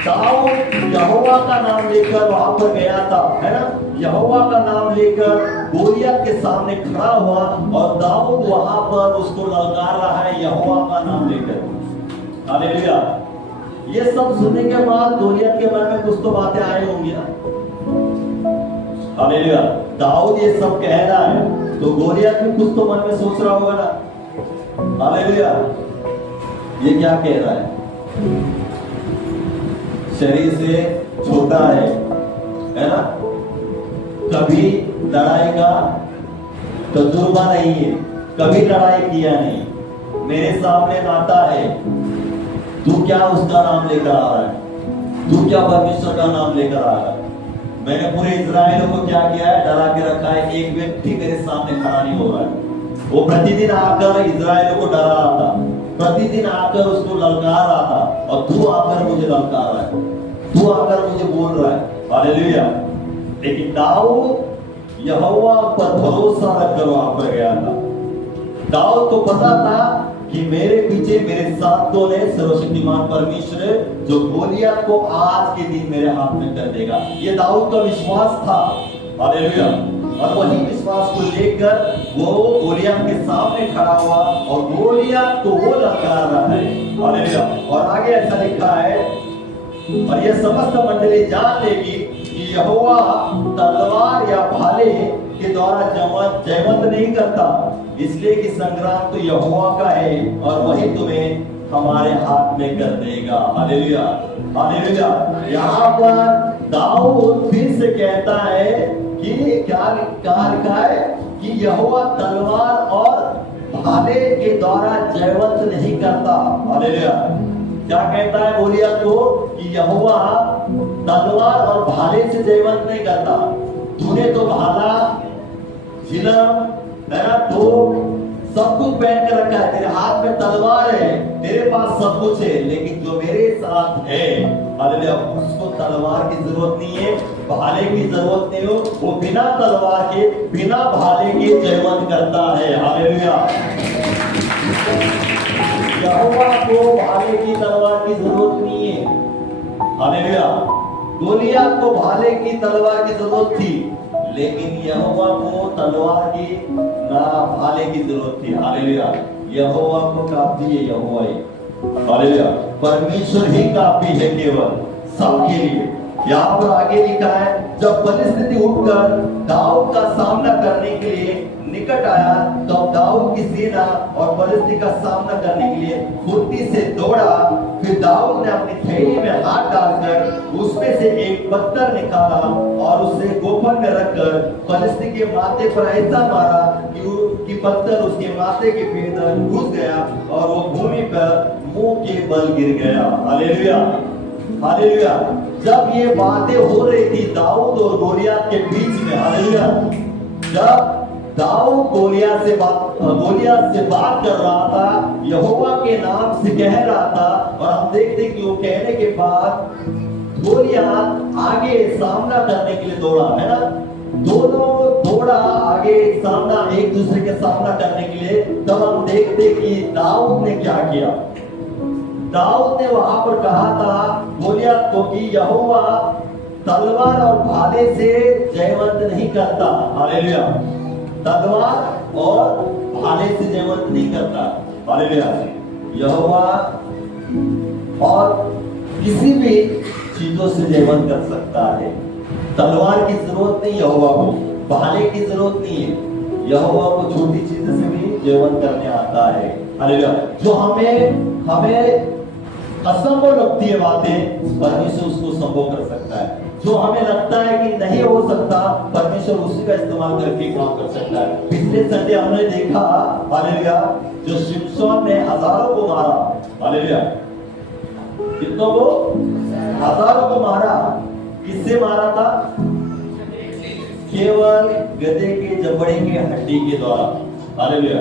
दाऊद यहोवा का नाम लेकर वहां पर गया था, है ना, यहोवा का नाम लेकर गोलियत के सामने खड़ा हुआ, और दाऊद वहां पर उसको ललकार रहा है यहोवा का नाम लेकर। हालेलुया। ये सब सुनने के बाद गोलियत के मन में कुछ तो बातें आई होंगी ना। हालेलुया। दाऊद ये सब कह रहा है तो गोलियत भी कुछ तो मन में सोच रहा होगा ना। हालेलुया। ये क्या कह रहा है, शरीर से छोटा है ना, कभी लड़ाई का तजुर्बा नहीं है, कभी लड़ाई किया नहीं, मेरे सामने नाता है, तू क्या उसका नाम लेकर आ रहा है, तू क्या परमेश्वर का नाम लेकर आ रहा है। मैंने पूरे इज़राइल को क्या किया है, डरा के रखा है, एक व्यक्ति मेरे सामने खड़ा नहीं हो रहा है। वो प्रतिदिन आकर इज़राइल को डरा रहा था, प्रतिदिन आकर उसको ललकार रहा था, और तू आकर मुझे ललकार रहा है, तू आकर मुझे बोल रहा है। हालेलुया। लेकिन दाऊद यहोवा पर भरोसा रखकर वहां पर गया था। दाऊद को पता था कि मेरे पीछे मेरे साथ तो है सर्वशक्तिमान परमेश्वर, जो गोलियत को आज के दिन मेरे हाथ में कर देगा। ये दाऊद का विश्वास था। हालेलुया। और वही विश्वास को लेकर वो गोलियत के सामने खड़ा हुआ, और गोलियत को वो ललकार रहा है। हालेलुया। और आगे ऐसा लिखा है, और ये समस्त मंडली जान लेगी कि यहोवा तलवार या भाले के द्वारा जयवंत नहीं करता, इसलिए कि संग्राम तो यहोवा का है, और वही तुम्हें हमारे हाथ में कर देगा। हालेलुया। हालेलुया। यहाँ पर दाऊद फिर से कहता है कि क्या लिखा है कि यहोवा तलवार और भाले के द्वारा जयवंत नहीं करता। हालेलुया। क्या कहता है गोलियत को कि यहोवा तलवार और भाले से जयवंत नहीं करता। तूने तो भाला, झिलम, तो सब कुछ पहन कर रखा है, तेरे हाथ में तलवार है, तेरे पास सब कुछ है, लेकिन जो मेरे साथ है, हालेलुया, उसको तलवार की जरूरत नहीं है, भाले की जरूरत नहीं हो, वो बिना तलवार के, बिना भाले के जयवंत करता है। हालेलुया। यहोवा को भाले की तलवार की जरूरत नहीं है। हालेलुया। गोलियत को भाले की तलवार की जरूरत थी, लेकिन यहोवा को तलवार की ना भाले की जरूरत थी। हालेलुया। यहोवा को काफी है, यहोवा ही। हालेलुया। परमेश्वर ही काफी है केवल सबके लिए। यहाँ पर आगे लिखा है, जब परिस्थिति उठकर दाऊद का सामना करने के लिए निकट आया, तो दाऊद की सेना और परिस्थिति का सामना करने के लिए फुर्ती से दौड़ा। फिर दाऊद ने अपनी थैली में हाथ डालकर उसमें से एक पत्थर निकाला और उसे गोफन में रखकर फलिस्ती के माथे पर ऐसा मारा कि पत्थर उसके माथे के भीतर घुस गया और वो भूमि पर मुंह के बल गिर गया। हालेलुया। हालेलुया। जब ये बातें हो रही थी दाऊद और गोलियत के बीच में, हालेलुया, जब दाऊद गोलियत से बात कर रहा था, यहोवा के नाम से कह रहा था। और हम देखते कि वो कहने के बाद गोलियत आगे सामना करने के लिए दौड़ा, है ना। दोनों दौड़ा आगे सामना, एक दूसरे के सामना करने के लिए। तब हम देखते कि दाऊद ने क्या किया। दाऊद ने वहां पर कहा था गोलियत को कि यहोवा तलवार और भाले से जयवंत नहीं करता। हालेलुया। तलवार और भाले से जयवंत नहीं करता। हालेलुया। यहोवा और किसी भी चीजों से जयवंत कर सकता है। तलवार की जरूरत नहीं यहोवा को, भाले की जरूरत नहीं है। यहोवा को छोटी चीजों से भी जयवंत करने आता है। हालेलुया। जो हमें असंभव लगती है बातें, परमेश्वर उसको संभव कर सकता है। जो हमें लगता है कि नहीं हो सकता, परमेश्वर उसी का इस्तेमाल करके काम कर सकता है। पिछले संडे हमने देखा, हालेलुया, जो शिमशोन ने हजारों को मारा। हालेलुया। कितनों को? हजारों को मारा। किससे मारा था? केवल गधे के जबड़े के हड्डी के द्वारा। हालेलुया।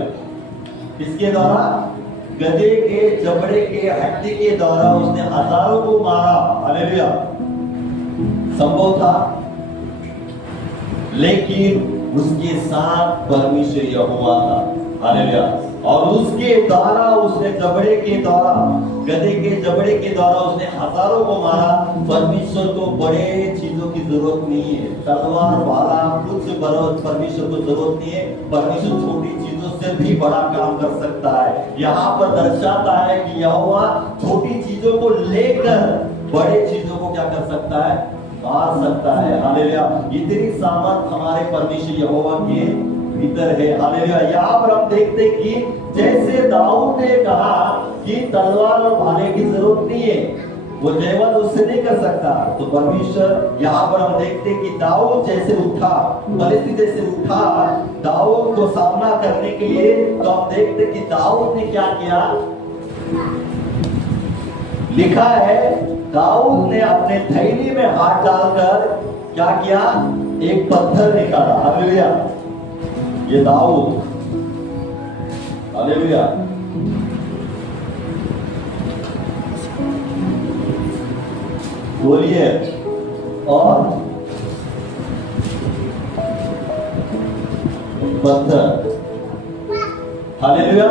किसके द्वारा? गधे के जबड़े के हड्डी के द्वारा उसने हजारों को मारा। हालेलुया। संभव था, लेकिन उसके साथ परमेश्वर यहोवा था। हालेलुया। और उसके द्वारा उसने जबड़े के द्वारा, गधे के जबड़े के द्वारा उसने हजारों को मारा। परमेश्वर को बड़े चीजों की जरूरत नहीं है। तलवार भाला कुछ से परमेश्वर को जरूरत नहीं है। परमेश्वर छोटी चीजों से भी बड़ा काम कर सकता है। यहाँ पर दर्शाता है कि यहोवा छोटी चीजों को लेकर बड़े चीजों को क्या कर सकता है? मार सकता है। हालेलुया। इतनी सामर्थ हमारे परमेश्वर यहोवा के भीतर है। हालेलुया। यहाँ पर हम देखते हैं कि जैसे दाऊद ने कहा कि तलवार और भाले की जरूरत नहीं है, वो जयवंत उससे नहीं कर सकता, तो परमेश्वर यहाँ पर हम देखते हैं कि दाऊद जैसे उठा, परिस्थिति जैसे उठा दाऊद को सामना करने के लिए, तो हम देखते हैं कि दाऊद ने क्या किया। लिखा है दाऊद ने अपने थैली में हाथ डालकर क्या किया? एक पत्थर निकाला। हालेलुया। ये दाऊद, हालेलुया, बोलिए। और पत्थर, हालेलुया।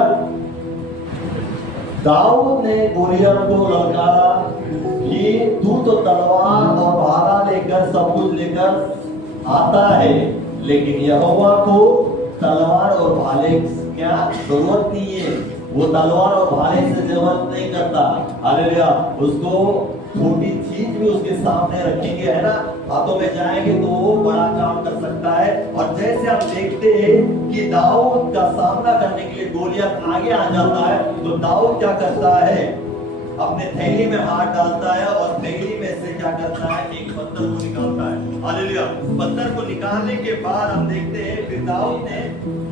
दाऊद ने गोलियत को ललकारा कि तू तो तलवार और भाला लेकर सब कुछ लेकर आता है, लेकिन यहोवा को तलवार और भाले क्या जरूरत नहीं है। वो तलवार और भाले से जयवंत नहीं करता। हालेलुया। उसको छोटी चीज भी उसके सामने रखेंगे, है ना, हाथों में जाएंगे तो वो बड़ा काम कर सकता है। और जैसे हम देखते हैं कि दाऊद का सामना करने के लिए गोलियत आगे आ जाता है, तो दाऊद क्या करता है? अपने थैली में हाथ डालता है और थैली में से क्या करता है? एक पत्थर को निकालता है। हालेलुया। पत्थर को निकालने के बाद हम देखते हैं फिर दाऊद ने,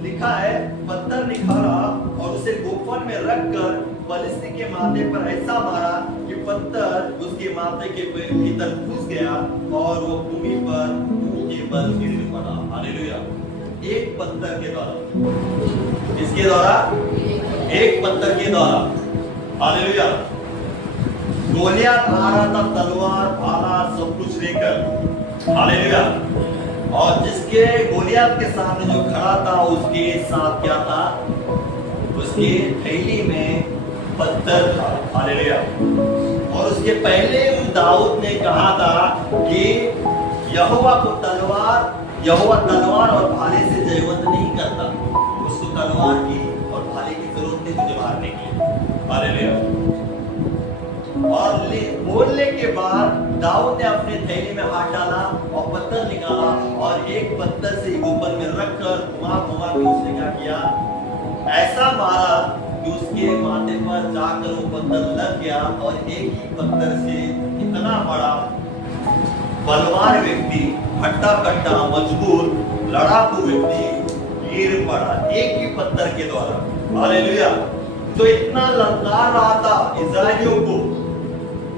लिखा है, पत्थर निकाला और उसे गोफन में रखकर पलिश्ती के माथे पर ऐसा मारा कि पत्थर उसके माथे के भीतर घुस गया और वो भूमि पर के बल गिर पड़ा। हालेलुया। एक पत्थर के द्वारा। किसके द्वारा? एक पत्थर के द्वारा। हालेलुया। गोलियत आ रहा था तलवार भाला सब कुछ लेकर। हालेलुया। और जिसके गोलियत के सामने जो खड़ा था उसके साथ क्या था? उसके थैली में पत्थर था। हालेलुया। और उसके पहले दाऊद ने कहा था कि यहोवा तलवार और भाले से जयवंत नहीं करता। उसको तलवार की और भाले की जरूरत नहीं तुझे मारने की। हालेलुया। और बोलने के बाद दाऊद ने अपने थैली में हाथ डाला और पत्थर निकाला और एक पत्थर से गोफन में रखकर घुमा के उसने क्या किया? ऐसा मारा कि उसके माथे पर जाकर वो पत्थर लग गया और एक ही पत्थर से इतना बड़ा बलवान व्यक्ति, हट्टा कट्टा मजबूत लड़ाकू व्यक्ति गिर पड़ा एक ही पत्थर के द्वारा। हालेलुया। तो इतना ललकार रहा था इस्राएलियों को,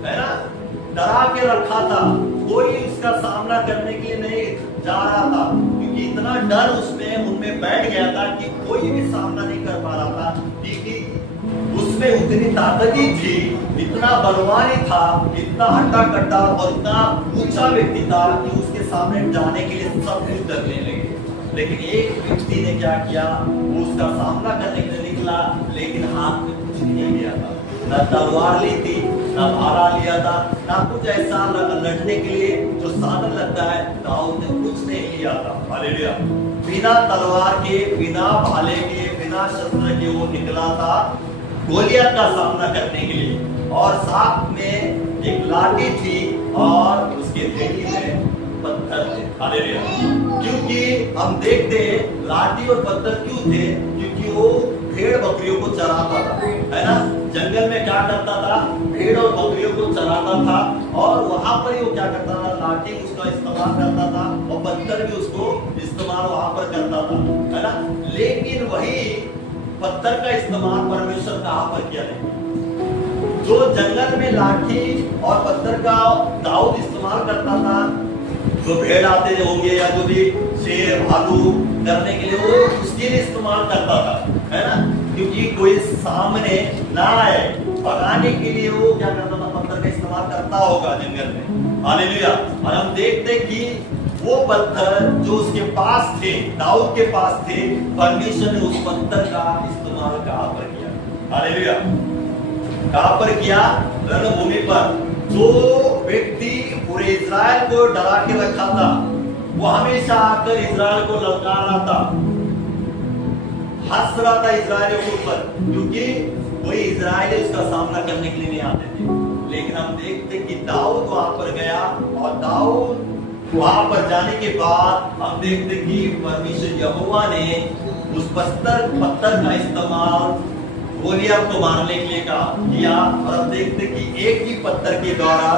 है ना, डरा के रखा था। कोई इसका सामना करने के लिए नहीं जा रहा था, क्योंकि क्योंकि इतना डर उसमें उनमें बैठ गया था कि कोई भी सामना नहीं कर पा रहा था, क्योंकि उसमें उतनी ताकत ही थी, इतना बलवानी था, इतना हट्टा कट्टा और इतना ऊंचा व्यक्ति था कि उसके सामने जाने के लिए सब कुछ डरने लगे। लेकिन एक व्यक्ति ने क्या किया, वो उसका सामना करने के लिए निकला, लेकिन हाथ में कुछ नहीं लिया था, न तलवार ली थी, न भाला लिया था, न कुछ ऐसा लड़ने के लिए जो साधन लगता है, दाऊद ने कुछ नहीं लिया था। हालेलुया। बिना तलवार के, बिना भाले के, बिना शस्त्र के वो निकला था गोलियत का सामना करने के लिए, और साथ में एक लाठी थी और उसके थैली में पत्थर थे। हालेलुया। क्योंकि हम देखते हैं लाठी और पत्थर क्यों थे, क्योंकि वो भेड़ बकरियों को चराता था, है ना। जंगल में क्या करता था, भेड़ और बकरियों को चराता था, और वहां पर ही वो क्या करता था, लाठी उसका इस्तेमाल करता था और पत्थर भी उसको इस्तेमाल वहां पर करता था, है ना। लेकिन वही पत्थर का इस्तेमाल परमेश्वर कहां पर किया नहीं। जो जंगल में लाठी और पत्थर का दाऊद इस्तेमाल करता था, जो भेड़ आते होंगे या जो भी शेर भालू करने के लिए, वो उसके लिए इस्तेमाल करता था, है ना। क्योंकि कोई सामने ना आए, भगाने के लिए वो क्या करता था, पत्थर का इस्तेमाल करता होगा जंगल में। हालेलुया। और हम देखते कि वो पत्थर जो उसके पास थे, दाऊद के पास थे, परमेश्वर ने उस पत्थर का इस्तेमाल कहां पर किया। हालेलुया। कहां पर किया, रणभूमि पर। जो व्यक्ति पूरे इस्राएल को डरा के रखा था, वो हमेशा आकर इस्राएल को ललकार रहा था, हंस रहा था इस्राएलियों के ऊपर, क्योंकि कोई इस्राएली उसका सामना करने के लिए नहीं आते थे। लेकिन हम देखते कि दाऊद वहां पर गया, और दाऊद वहां पर जाने के बाद हम देखते कि परमेश्वर यहोवा ने उस पत्थर का इस्तेमाल गोलियत को मारने के लिए किया। और हम देखते कि एक ही पत्थर के द्वारा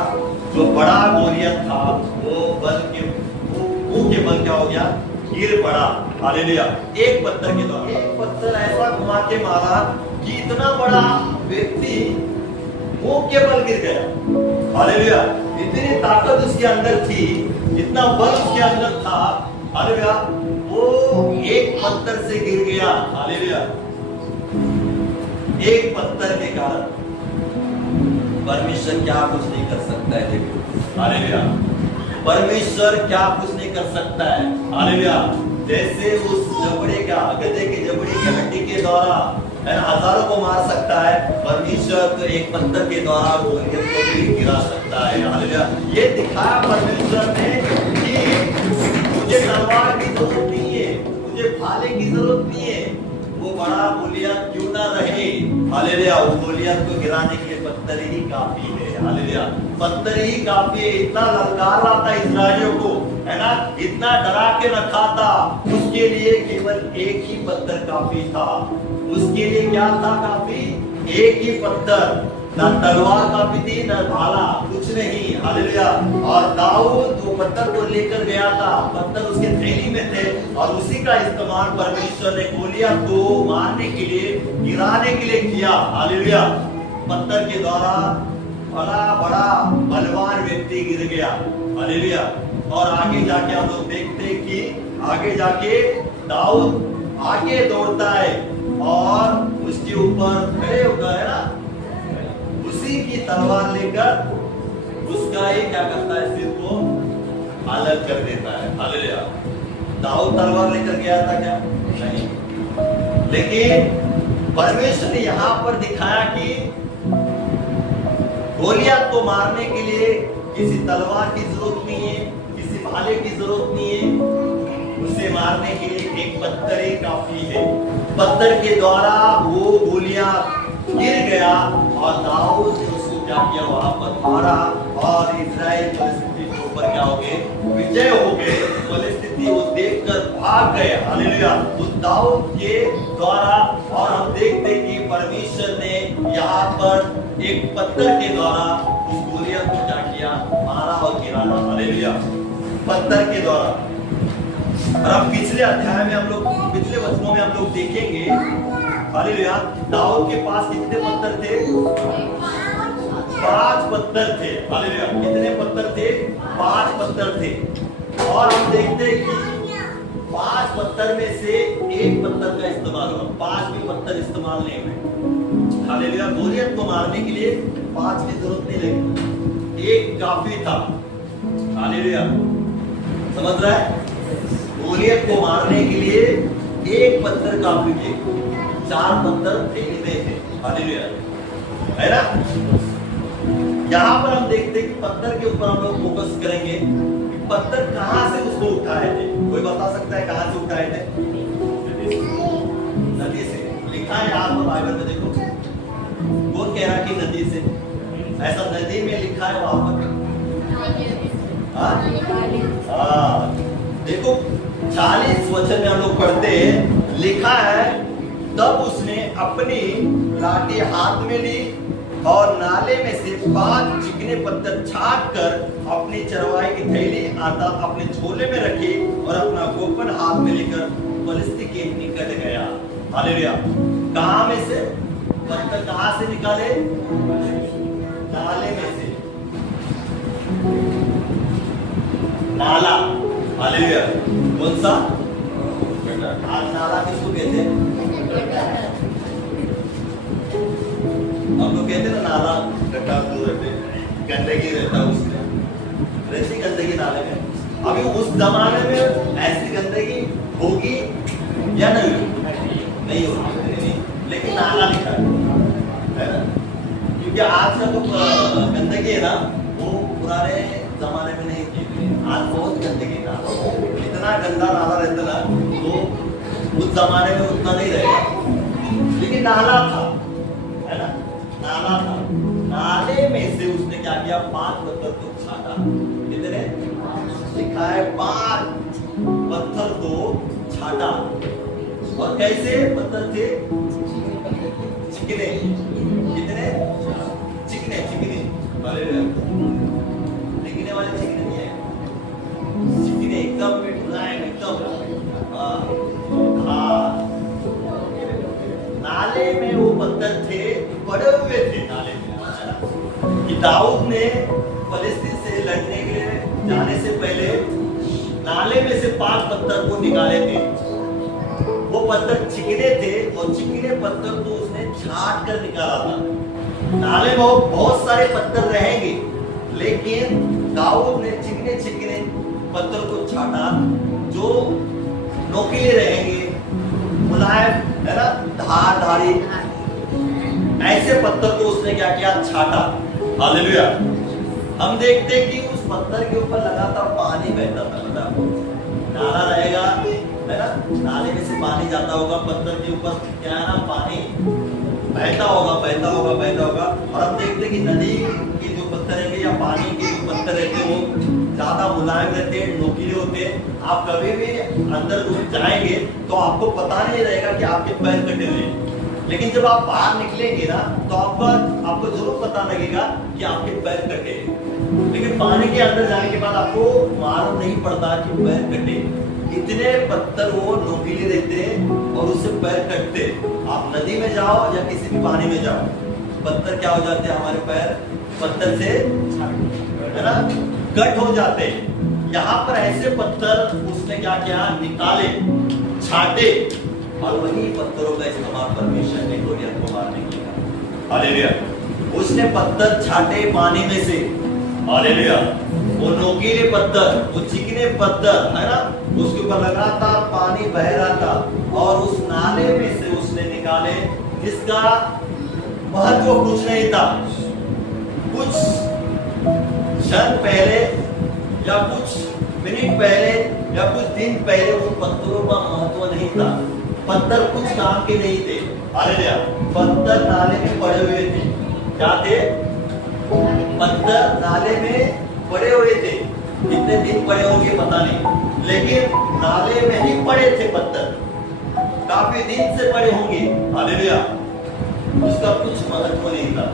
जो बड़ा गोलियत था, वो बल के मुंह के बल क्या हो गया, गिर पड़ा। हालेलुया। एक पत्थर के द्वारा, एक पत्थर ऐसा घुमा के मारा कि इतना बड़ा व्यक्ति मुंह के बल गिर गया। हालेलुया। इतनी ताकत उसके अंदर थी, इतना बल उसके अंदर था। हालेलुया। वो एक पत्थर से गिर गया। हालेलुया। एक पत्थर के कारण परमेश्वर क्या कुछ नहीं कर सकता है। देखो, हालेलुया। परमेश्वर क्या कुछ नहीं कर सकता है। हालेलुया। जैसे उस जबड़े का, गधे के जबड़े की हड्डी के द्वारा हजारों को मार सकता है, परमेश्वर तो एक पत्थर के द्वारा गोलियत को भी गिरा सकता है। हालेलुया। ये दिखाया परमेश्वर ने कि मुझे तलवार की जरूरत नहीं है, मुझे भाले की जरूरत नहीं है, वो बड़ा गोलियत क्यों ना रहे। हालेलुया। उस गोलियत को गिराने के लिए पत्थर ही काफी है। हालेलुया। पत्थर ही काफी है। इतना ललकार रहा था इस्राएलियों को, है ना, इतना डरा के रखा था, उसके लिए केवल एक ही पत्थर काफी था। उसके लिए क्या था काफी, एक ही पत्थर, ना तलवार काफी थी, ना भाला, कुछ नहीं। हालेलुया। और दाऊद वो पत्थर को लेकर गया था, पत्थर उसके थैली में थे, और उसी का इस्तेमाल परमेश्वर ने गोलियत को मारने के लिए, गिराने के लिए किया। हालेलुया। पत्थर के द्वारा बड़ा बलवान व्यक्ति गिर गया। हालेलुया। और आगे जाके हम लोग देखते हैं कि आगे जाके दाऊद आगे दौड़ता है और उसके ऊपर खड़े होकर, है ना, उसी की तलवार लेकर उसका ये क्या करता है, सिर को अलग कर देता है। हालेलुया। दाऊद तलवार लेकर गया था क्या? नहीं। लेकिन परमेश्वर ने यहां पर दिखाया कि गोलियत को मारने के लिए किसी तलवार की जरूरत नहीं है, किसी भाले की जरूरत नहीं है, उसे मारने के लिए एक पत्थर ही काफी है। पत्थर के द्वारा वो गोलियां गिर गया, और दाऊद ने उसको क्या किया, वहां पर मारा, और इस्राएल परिस्थिति के ऊपर क्या हो गए, विजय हो गए। परिस्थिति वो देखकर भाग गए। हालेलुया। उस दाऊद के द्वारा। और हम देखते कि परमेश्वर ने यहाँ पर एक पत्थर के द्वारा उस गोलियत को क्या किया, मारा और गिराया। हालेलुया। पत्थर के द्वारा। और अब पिछले अध्याय में हम लोग, पिछले वचनों में हम लोग देखेंगे, हालेलुया, दाऊद के पास कितने पत्थर थे? 5 पत्थर थे। हालेलुया। कितने पत्थर थे? 5 पत्थर थे। और हम देखते हैं कि 5 पत्थर में से एक पत्थर का इस्तेमाल हुआ, 5 भी पत्थर इस्तेमाल नहीं हुए। हालेलुया। गोलियत को मारने के लिए 5 की जरूरत नहीं लगी, एक काफी था। हालेलुया। समझ रहा है? गोलियत को मारने के लिए एक पत्थर काफी थे, 4 पत्थर फेंके गए थे। हालेलुया, है ना? यहाँ पर हम देखते हैं कि पत्थर के ऊपर हम लोग फोकस करेंगे कि पत्थर कहां से उसको उठाए थे। कोई बता सकता है कहां से उठाए थे? नदी से। लिखा है यहाँ पर बाइबल में, देखो कौन कह रहा है कि नदी से? ऐसा नदी में लिखा है वहां पर? हाँ, देखो 40 वचन में हम लोग पढ़ते हैं, लिखा है तब उसने अपनी लाठी हाथ में ली और नाले में से 5 चिकने पत्थर छाट कर अपनी चरवाई की थैली आटा अपने झोले में रखी और अपना गोपन हाथ में लेकर फलिस्ती के निकट गया। हालेलुया। कहां में से पत्थर कहां से निकाले? नाले में से। नाला। हालेलुया। कौन सा? आज नाला किसको कहते हैं? हम लोग कहते हैं ना नाला गड्ढा रहते, गंदगी रहता है उसमें, ऐसी गंदगी नाले में। अभी उस जमाने में ऐसी गंदगी होगी या नहीं होगी? लेकिन नाला लिखा है ना, क्योंकि आज का जो गंदगी है ना वो पुराने जमाने में नहीं थी। आज बहुत गंदगी ना, इतना गंदा नाला रहता ना तो उस जमाने में उतना नहीं रहेगा, लेकिन नाला था, है ना? नाला था। नाले में से उसने क्या किया? 5 पत्थर को छाटा। कितने? लिखा है 5 पत्थर को छाटा। और कैसे पत्थर थे? चिकने। कितने? चिकने। लिखने वाले चिकने नहीं है, चिकने एकदम मुलायम, एकदम। नाले में वो पत्थर थे, पड़े हुए थे नाले में। कि दाऊद ने फलिस्तीन से लड़ने के लिए जाने से पहले नाले में से 5 पत्थर को निकाले थे। वो पत्थर चिकने थे और चिकने पत्थर को उसने छाट कर निकाला था। नाले में बहुत सारे पत्थर रहेंगे, लेकिन दाऊद ने चिकने पत्थर को छाटा जो नोकीले रहेंगे, मुलायम, है ना, धारी, ऐसे पत्थर को उसने क्या किया? छाटा। हालेलुया। हम देखते हैं कि उस पत्थर के ऊपर लगातार पानी बहता था। नाला रहेगा, है ना, नाले में से पानी जाता होगा, पत्थर के ऊपर क्या है ना, पानी बहता होगा। और हम देखते हैं कि नदी के जो पत्थर रहेंगे या पानी के जो पत्थर रहते हैं वो ज्यादा मुलायम रहते हैं, नोकीले होते हैं। आप कभी भी अंदर जाएंगे तो आपको पता नहीं रहेगा कि आपके पैर कटे हुए हैं, लेकिन जब आप बाहर निकलेंगे ना तो आपको जरूर पता लगेगा कि आपके पैर कटे। लेकिन पानी के अंदर जाने के बाद आपको मालूम नहीं पड़ता कि पैर कटे। इतने पत्थर वो नोकीले रहते हैं और उससे पैर कटते। आप नदी में जाओ या किसी भी पानी में जाओ, पत्थर क्या हो जाते हैं? हमारे पैर पत्थर से, है ना, कट हो जाते हैं। यहाँ पर ऐसे पत्थर उसने क्या किया? निकाले, छाटे, और वही पत्थरों का इस्तेमाल परमेश्वर ने गोलियत को मारने के लिए किया। हालेलुया। उसने पत्थर छाटे पानी में से। हालेलुया। वो नोकीले पत्थर, वो चिकने पत्थर, है ना, उसके ऊपर लगातार पानी बह रहा था और उस नाले में से उसने निकाले, जिसका महत्व कुछ नहीं था। कुछ क्षण पहले या कुछ मिनट पहले या कुछ दिन पहले उन पत्थरों का महत्व नहीं था। पत्थर कुछ काम के नहीं थे। हालेलुया। पत्थर नाले में पड़े हुए थे। क्या थे? पत्थर नाले में पड़े हुए थे। कितने दिन पड़े होंगे पता नहीं, लेकिन नाले में ही पड़े थे पत्थर, काफी दिन से पड़े होंगे। हालेलुया। उसका कुछ महत्व नहीं था।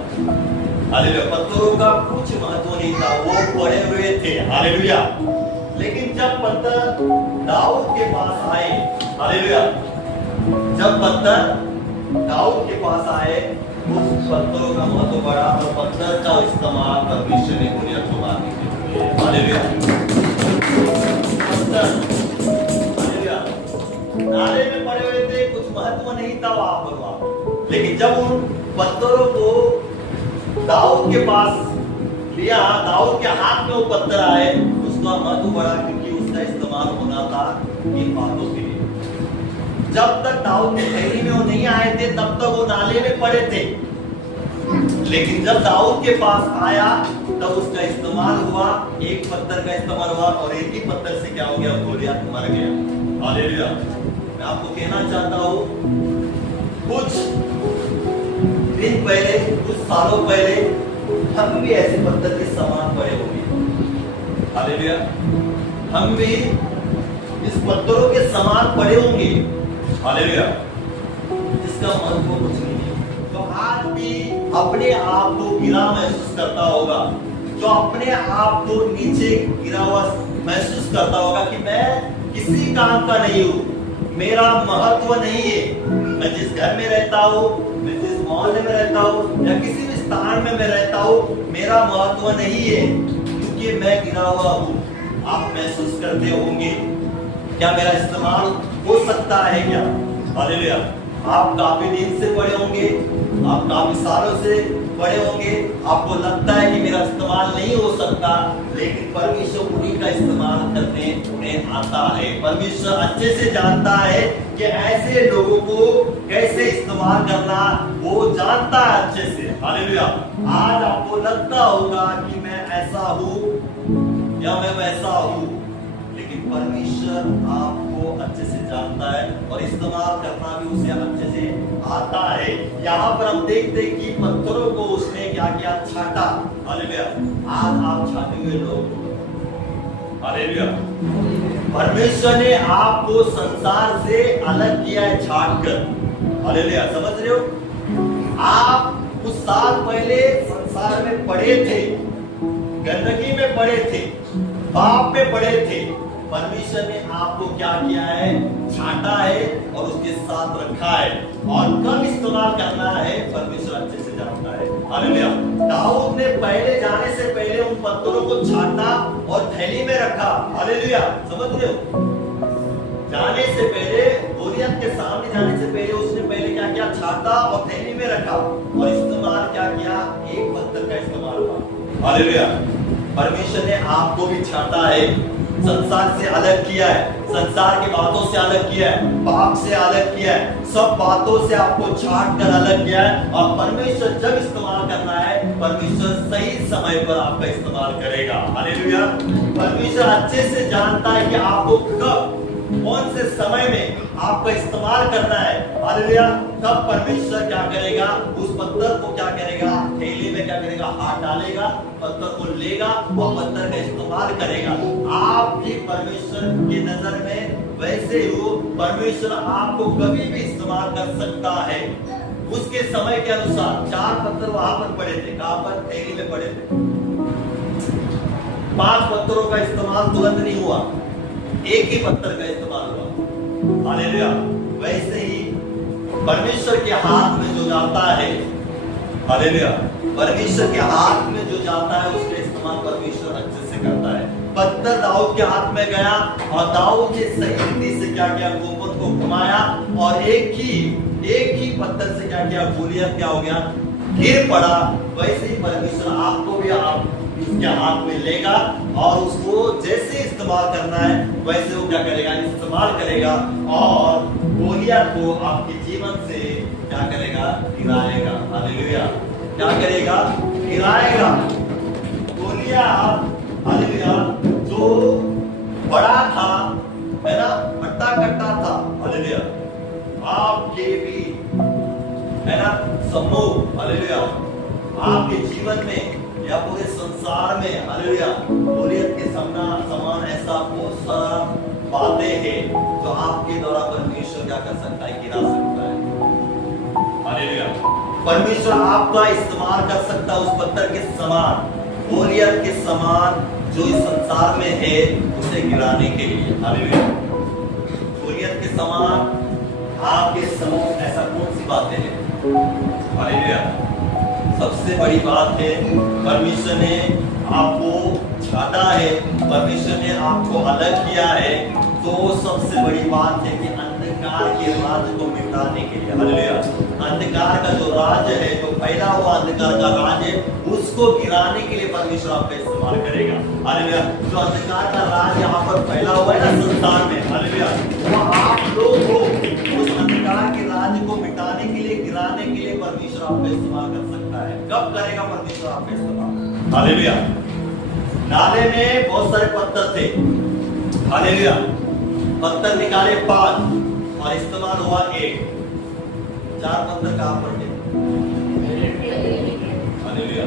हालेलुया। पत्थरों का कुछ महत्व नहीं था, वो पड़े हुए थे। हालेलुया। लेकिन जब पत्थर दाऊद के पास आए, हालेलुया, जब पत्थर दाऊद के पास आए, उस पत्थरों का महत्व बढ़ा और पत्थर का इस्तेमाल परमेश्वर ने गोलियत को मारने के लिए। हालेलुया। पत्थर, हालेलुया, था वहां पर वहां। लेकिन जब उन पत्थरों को दाऊद के पास लिया, दाऊद के हाथ में वो पत्थर आए, उसका महत्व बढ़ा क्योंकि उसका इस्तेमाल होना था इन बातों के लिए। जब तक दाऊद के थैली में वो नहीं आए थे तब तक वो नाले में पड़े थे, लेकिन जब दाऊद के पास आया तब उसका इस्तेमाल हुआ, एक पत्थर का इस्तेमाल हुआ और एक ही पत्थर से क्या हो गया, गोलियत मर गया। हालेलुया। मैं आपको कहना चाहता हूं, कुछ दिन पहले, कुछ सालों पहले हम भी ऐसे पत्थर के समान पड़े होंगे। हालेलुया। हम भी इस पत्थरों के समान पड़े होंगे। हालेलुया। इसका महत्व कुछ नहीं है। जो आज भी अपने आप को गिरा महसूस करता होगा, जो अपने आप को नीचे गिरा हुआ महसूस करता होगा कि मैं किसी काम का नहीं हूं, मेरा महत्व नहीं है, मैं जिस घर में रहता हूं, मैं जिस मोहल्ले में रहता हूं या किसी भी स्थान में मैं रहता हूं, मेरा महत्व नहीं है क्योंकि मैं गिरा हुआ हूं। आप महसूस करते होंगे, क्या मेरा इस्तेमाल हो सकता है क्या? हालेलुया। आप काफी दिन से पढ़े होंगे, आप काफी सालों से पढ़े होंगे, आपको लगता है कि मेरा इस्तेमाल नहीं हो सकता, लेकिन परमेश्वर उन्हीं का इस्तेमाल करने उन्हें आता है। परमेश्वर अच्छे से जानता है कि ऐसे लोगों को कैसे इस्तेमाल करना, वो जानता है अच्छे से। हालेलुया। आज आपको लगता होगा कि मैं ऐसा हूं या मैं वैसा हूं, लेकिन परमेश्वर आपको अच्छे से जानता है और इस्तेमाल करना भी उसे अच्छे से आता है। यहाँ पर हम देखते हैं कि पत्थरों को उसने क्या किया, छाटा। हालेलुया। आज आप छाटे हुए लोग, हालेलुया। परमेश्वर ने आपको संसार से अलग किया है छाट कर। हालेलुया। समझ रहे हो? आप कुछ साल पहले संसार में पड़े थे, गंदगी में पड़े थे, पाप में पड़े थे। परमेश्वर ने आपको क्या किया है, छाटा है और उसके साथ रखा है, और कब इस्तेमाल करना है परमेश्वर अच्छे से जानता है। हालेलुया। दाऊद ने पहले जाने से पहले उन पत्थरों को छाटा और थैली में रखा। हालेलुया। समझ रहे हो? जाने से पहले, गोलियत के सामने जाने से पहले उसने पहले क्या किया, छाटा और थैली में रखा और इस्तेमाल क्या किया, एक पत्थर का इस्तेमाल हुआ। हालेलुया। परमेश्वर ने आपको भी छाटा है, संसार से अलग किया है, संसार की बातों से अलग किया है, पाप से अलग किया है, सब बातों से आपको छाट कर अलग किया है। और परमेश्वर जब इस्तेमाल करना है, परमेश्वर सही समय पर आपका इस्तेमाल करेगा। हालेलुया। परमेश्वर अच्छे से जानता है कि आपको कब, कौन से समय में आपका इस्तेमाल करना है। हालेलुया। तब परमेश्वर क्या करेगा, उस पत्थर को क्या करेगा, थैली में क्या करेगा, हाथ डालेगा, पत्थर को लेगा और पत्थर का इस्तेमाल करेगा। आप भी परमेश्वर की नजर में वैसे हो, परमेश्वर आपको कभी भी इस्तेमाल कर सकता है उसके समय के अनुसार। 4 पत्थर वहां पर पड़े थे, कहां पर, थैली में पड़े थे। 5 पत्थरों का इस्तेमाल तुरंत नहीं हुआ, एक ही पत्थर का इस्तेमाल हुआ। हालेलुया। वैसे ही परमेश्वर के हाथ में जो जाता है, हालेलुया, परमेश्वर के हाथ में जो जाता है उसका इस्तेमाल परमेश्वर अच्छे से करता है। पत्थर दाऊद के हाथ में गया और दाऊद ने सही रीति से क्या किया, गोपन को घुमाया और एक ही पत्थर से क्या किया, गोलियत क्या हो गया, गिर पड़ा। वैसे ही परमेश्वर आपको भी आप उसके हाथ में लेगा और उसको जैसे इस्तेमाल करना है वैसे वो क्या करेगा, इस्तेमाल करेगा और गोलियत को आपके जीवन से क्या करेगा, गिराएगा। हालेलुया। क्या करेगा, गिराएगा। गोलियत, हालेलुया, जो बड़ा था, है ना, हट्टा कट्टा था, हालेलुया, आपके भी, है ना, समूह, हालेलुया, आपके जीवन में या पूरे संसार में, हालेलुया, गोलियत के समान ऐसा बहुत सारा बातें हैं जो आपके द्वारा परमेश्वर क्या कर सकता है, गिरा सकता है। हालेलुया। परमेश्वर आपका इस्तेमाल कर सकता है उस पत्थर के समान, गोलियत के समान जो इस संसार में है उसे गिराने के लिए। हालेलुया। गोलियत के समान आपके समूह ऐसा कौन सी बातें हैं? हालेलुया। सबसे बड़ी बात है, परमेश्वर ने आपको छाटा है, परमेश्वर ने आपको अलग किया है, तो सबसे बड़ी बात है कि अंधकार अंधकार के राज्य को मिटाने के लिए। हालेलुया। अंधकार का जो राज्य है, जो फैला हुआ अंधकार का राज्य है, उसको गिराने के लिए परमेश्वर आपका इस्तेमाल करेगा। हालेलुया। जो अंधकार का राज्य यहाँ पर फैला हुआ है ना संसार में, हालेलुया, वो आप लोग को उस अंधकार के राज्य को मिटाने के लिए, गिराने के लिए परमेश्वर आपका इस्तेमाल कर सकता है। कब करेगा परमेश्वर आपका इस्तेमाल? हालेलुया। नाले में बहुत सारे पत्थर थे, हालेलुया, पत्थर निकाले 5 और इस्तेमाल हुआ 1। 4 पत्थर कहां पर थे? हालेलुया।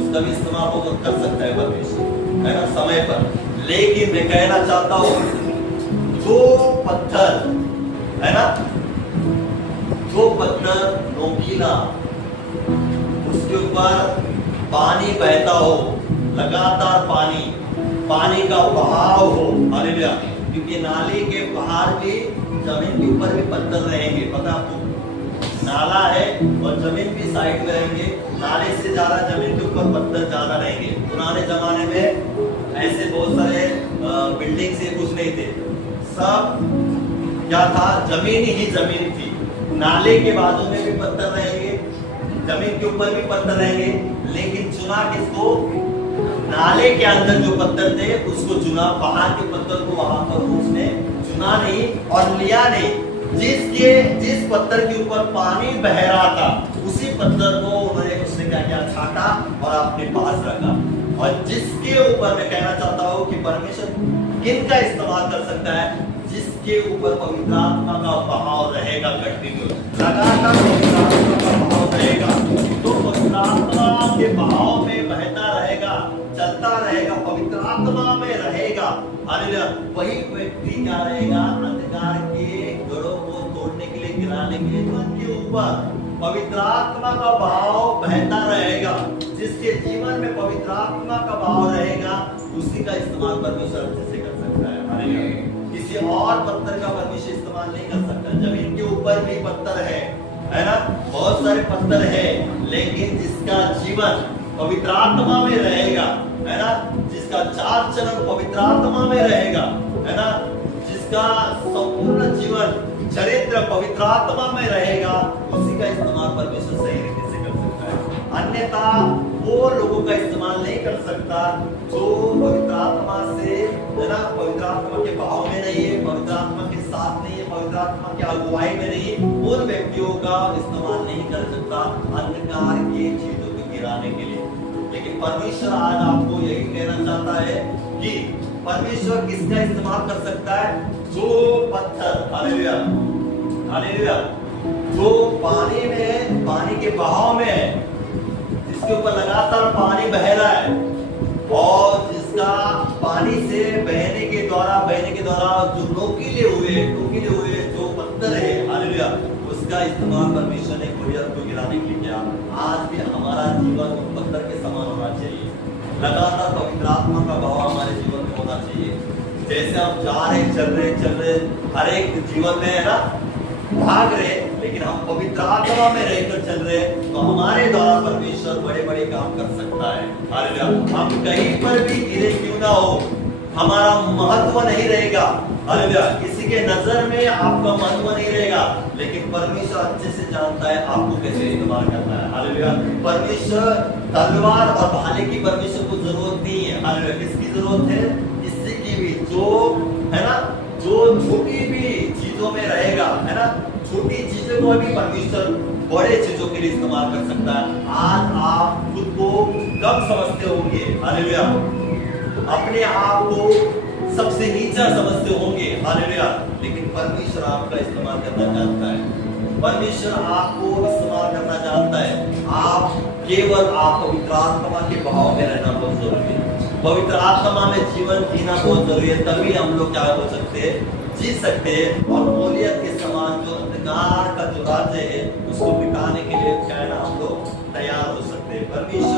उसका भी इस्तेमाल वो कर सकता है परमेश्वर, है ना, समय पर। लेकिन मैं कहना चाहता हूं, जो पत्थर है ना, जो पत्थर नोकीला, उसके ऊपर पानी बहता हो, लगातार पानी का बहाव हो, हालेलुया, क्योंकि नाले के बाहर भी जमीन के ऊपर भी पत्थर रहेंगे, पता आपको, नाला है और जमीन भी साइड में रहेंगे, नाले से ज्यादा जमीन के ऊपर पत्थर ज्यादा रहेंगे। पुराने जमाने में ऐसे बहुत सारे बिल्डिंग से कुछ नहीं थे, सब क्या था, जमीन ही जमीन थी। नाले के बाजू में भी पत्थर रहेंगे, जमीन के ऊपर भी पत्थर रहेंगे, लेकिन चुना किसको? नाले के अंदर जो पत्थर थे उसको चुना, बाहर के पत्थर को वहां पर उसने चुना नहीं और लिया नहीं। जिस पत्थर के ऊपर पानी बह रहा था, उसी पत्थर को उसने क्या किया, छाटा और अपने पास रखा। और जिसके ऊपर मैं कहना चाहता हूँ कि परमेश्वर किनका इस्तेमाल कर सकता है? जिसके ऊपर पवित्र आत्मा का बहाव रहेगा, कंटिन्यू लगातार पवित्र आत्मा का बहाव रहेगा, तो पवित्र आत्मा के बहाव में बहता रहेगा, चलता रहेगा, पवित्र आत्मा में रहेगा, हालेलुया, वही व्यक्ति क्या रहेगा? अंधकार के गढ़ों को तोड़ने के लिए, गिराने के लिए, उनके ऊपर पवित्र आत्मा का बहाव बहता रहेगा। जिसके जीवन में पवित्र आत्मा का बहाव रहेगा, उसी का इस्तेमाल परमेश्वर अच्छे से कर सकता है, हालेलुया। किसी और पत्थर का परमेश्वर इस्तेमाल नहीं कर सकता। जमीन के ऊपर भी पत्थर है ना, बहुत सारे पत्थर है, लेकिन जिसका जीवन पवित्र आत्मा में रहेगा, है ना, जिसका चाल चलन पवित्र आत्मा में रहेगा, है ना, जिसका संपूर्ण जीवन चरित्र पवित्र आत्मा में रहेगा, उसी का इस्तेमाल परमेश्वर सही रीति से कर सकता है। अन्यथा वो लोगों का इस्तेमाल नहीं कर सकता जो पवित्र आत्मा से, है ना, पवित्र आत्मा के भाव में नहीं है, पवित्र आत्मा के साथ नहीं है, पवित्र आत्मा की अगुवाई में नहीं, उन व्यक्तियों का इस्तेमाल नहीं कर सकता अंधकार की चीजों को गिराने के लिए। लेकिन परमेश्वर आज आपको यही कहना चाहता है कि परमेश्वर किसका इस्तेमाल कर सकता है? जो पत्थर, हालेलुया, हालेलुया, जो पानी में, पानी के बहाव में है, जिसके ऊपर लगातार पानी बह रहा है और जिसका पानी से बहने के द्वारा जो नोकीले हुए जो पत्थर है, हालेलुया, उसका इस्तेमाल परमेश्वर ने कुरियर को गिराने के लिए किया। आज भी हमारा जीवन उस पत्थर के समान होना चाहिए। लगातार पवित्र आत्मा का भाव हमारे जीवन में होना चाहिए। जैसे हम जा रहे, चल रहे, हर एक जीवन में, है ना, भाग रहे, लेकिन हम पवित्र आत्मा में रहकर चल रहे, तो हमारे द्वारा परमेश्वर बड़े बड़े काम कर सकता है, हालेलुया। हम कहीं पर भी गिरे क्यों ना हो, हमारा महत्व नहीं रहेगा, हालेलुया, किसी के नजर में आपका महत्व नहीं रहेगा, लेकिन परमेश्वर अच्छे से जानता है आपको कैसे इस्तेमाल करना है, हालेलुया। परमेश्वर तलवार और भाले की परमेश्वर को जरूरत नहीं है, हालेलुया। किसकी जरूरत है? किसी की भी, जो है ना, जो छोटी भी चीजों में रहेगा, है ना, छोटी चीजों को भी परमेश्वर बड़े चीजों के लिए इस्तेमाल कर सकता है। आज आप खुद को कम समझते होंगे, हालेलुया, अपने आप को सबसे नीचा समझते होंगे, हालेलुया, लेकिन परमेश्वर आपका इस्तेमाल करना जानता है। परमेश्वर आपको इस्तेमाल करना जानता है। आप केवल आप पवित्र आत्मा के भाव में रहना बहुत जरूरी है। पवित्र आत्मा में जीवन जीना बहुत जरूरी है, तभी हम लोग क्या हो सकते हैं, जी सकते हैं, और मोलियत के समान जो अंधकार का जो राज्य है उसको मिटाने के लिए क्या है ना, हम लोग तैयार हो सकते हैं। परमेश्वर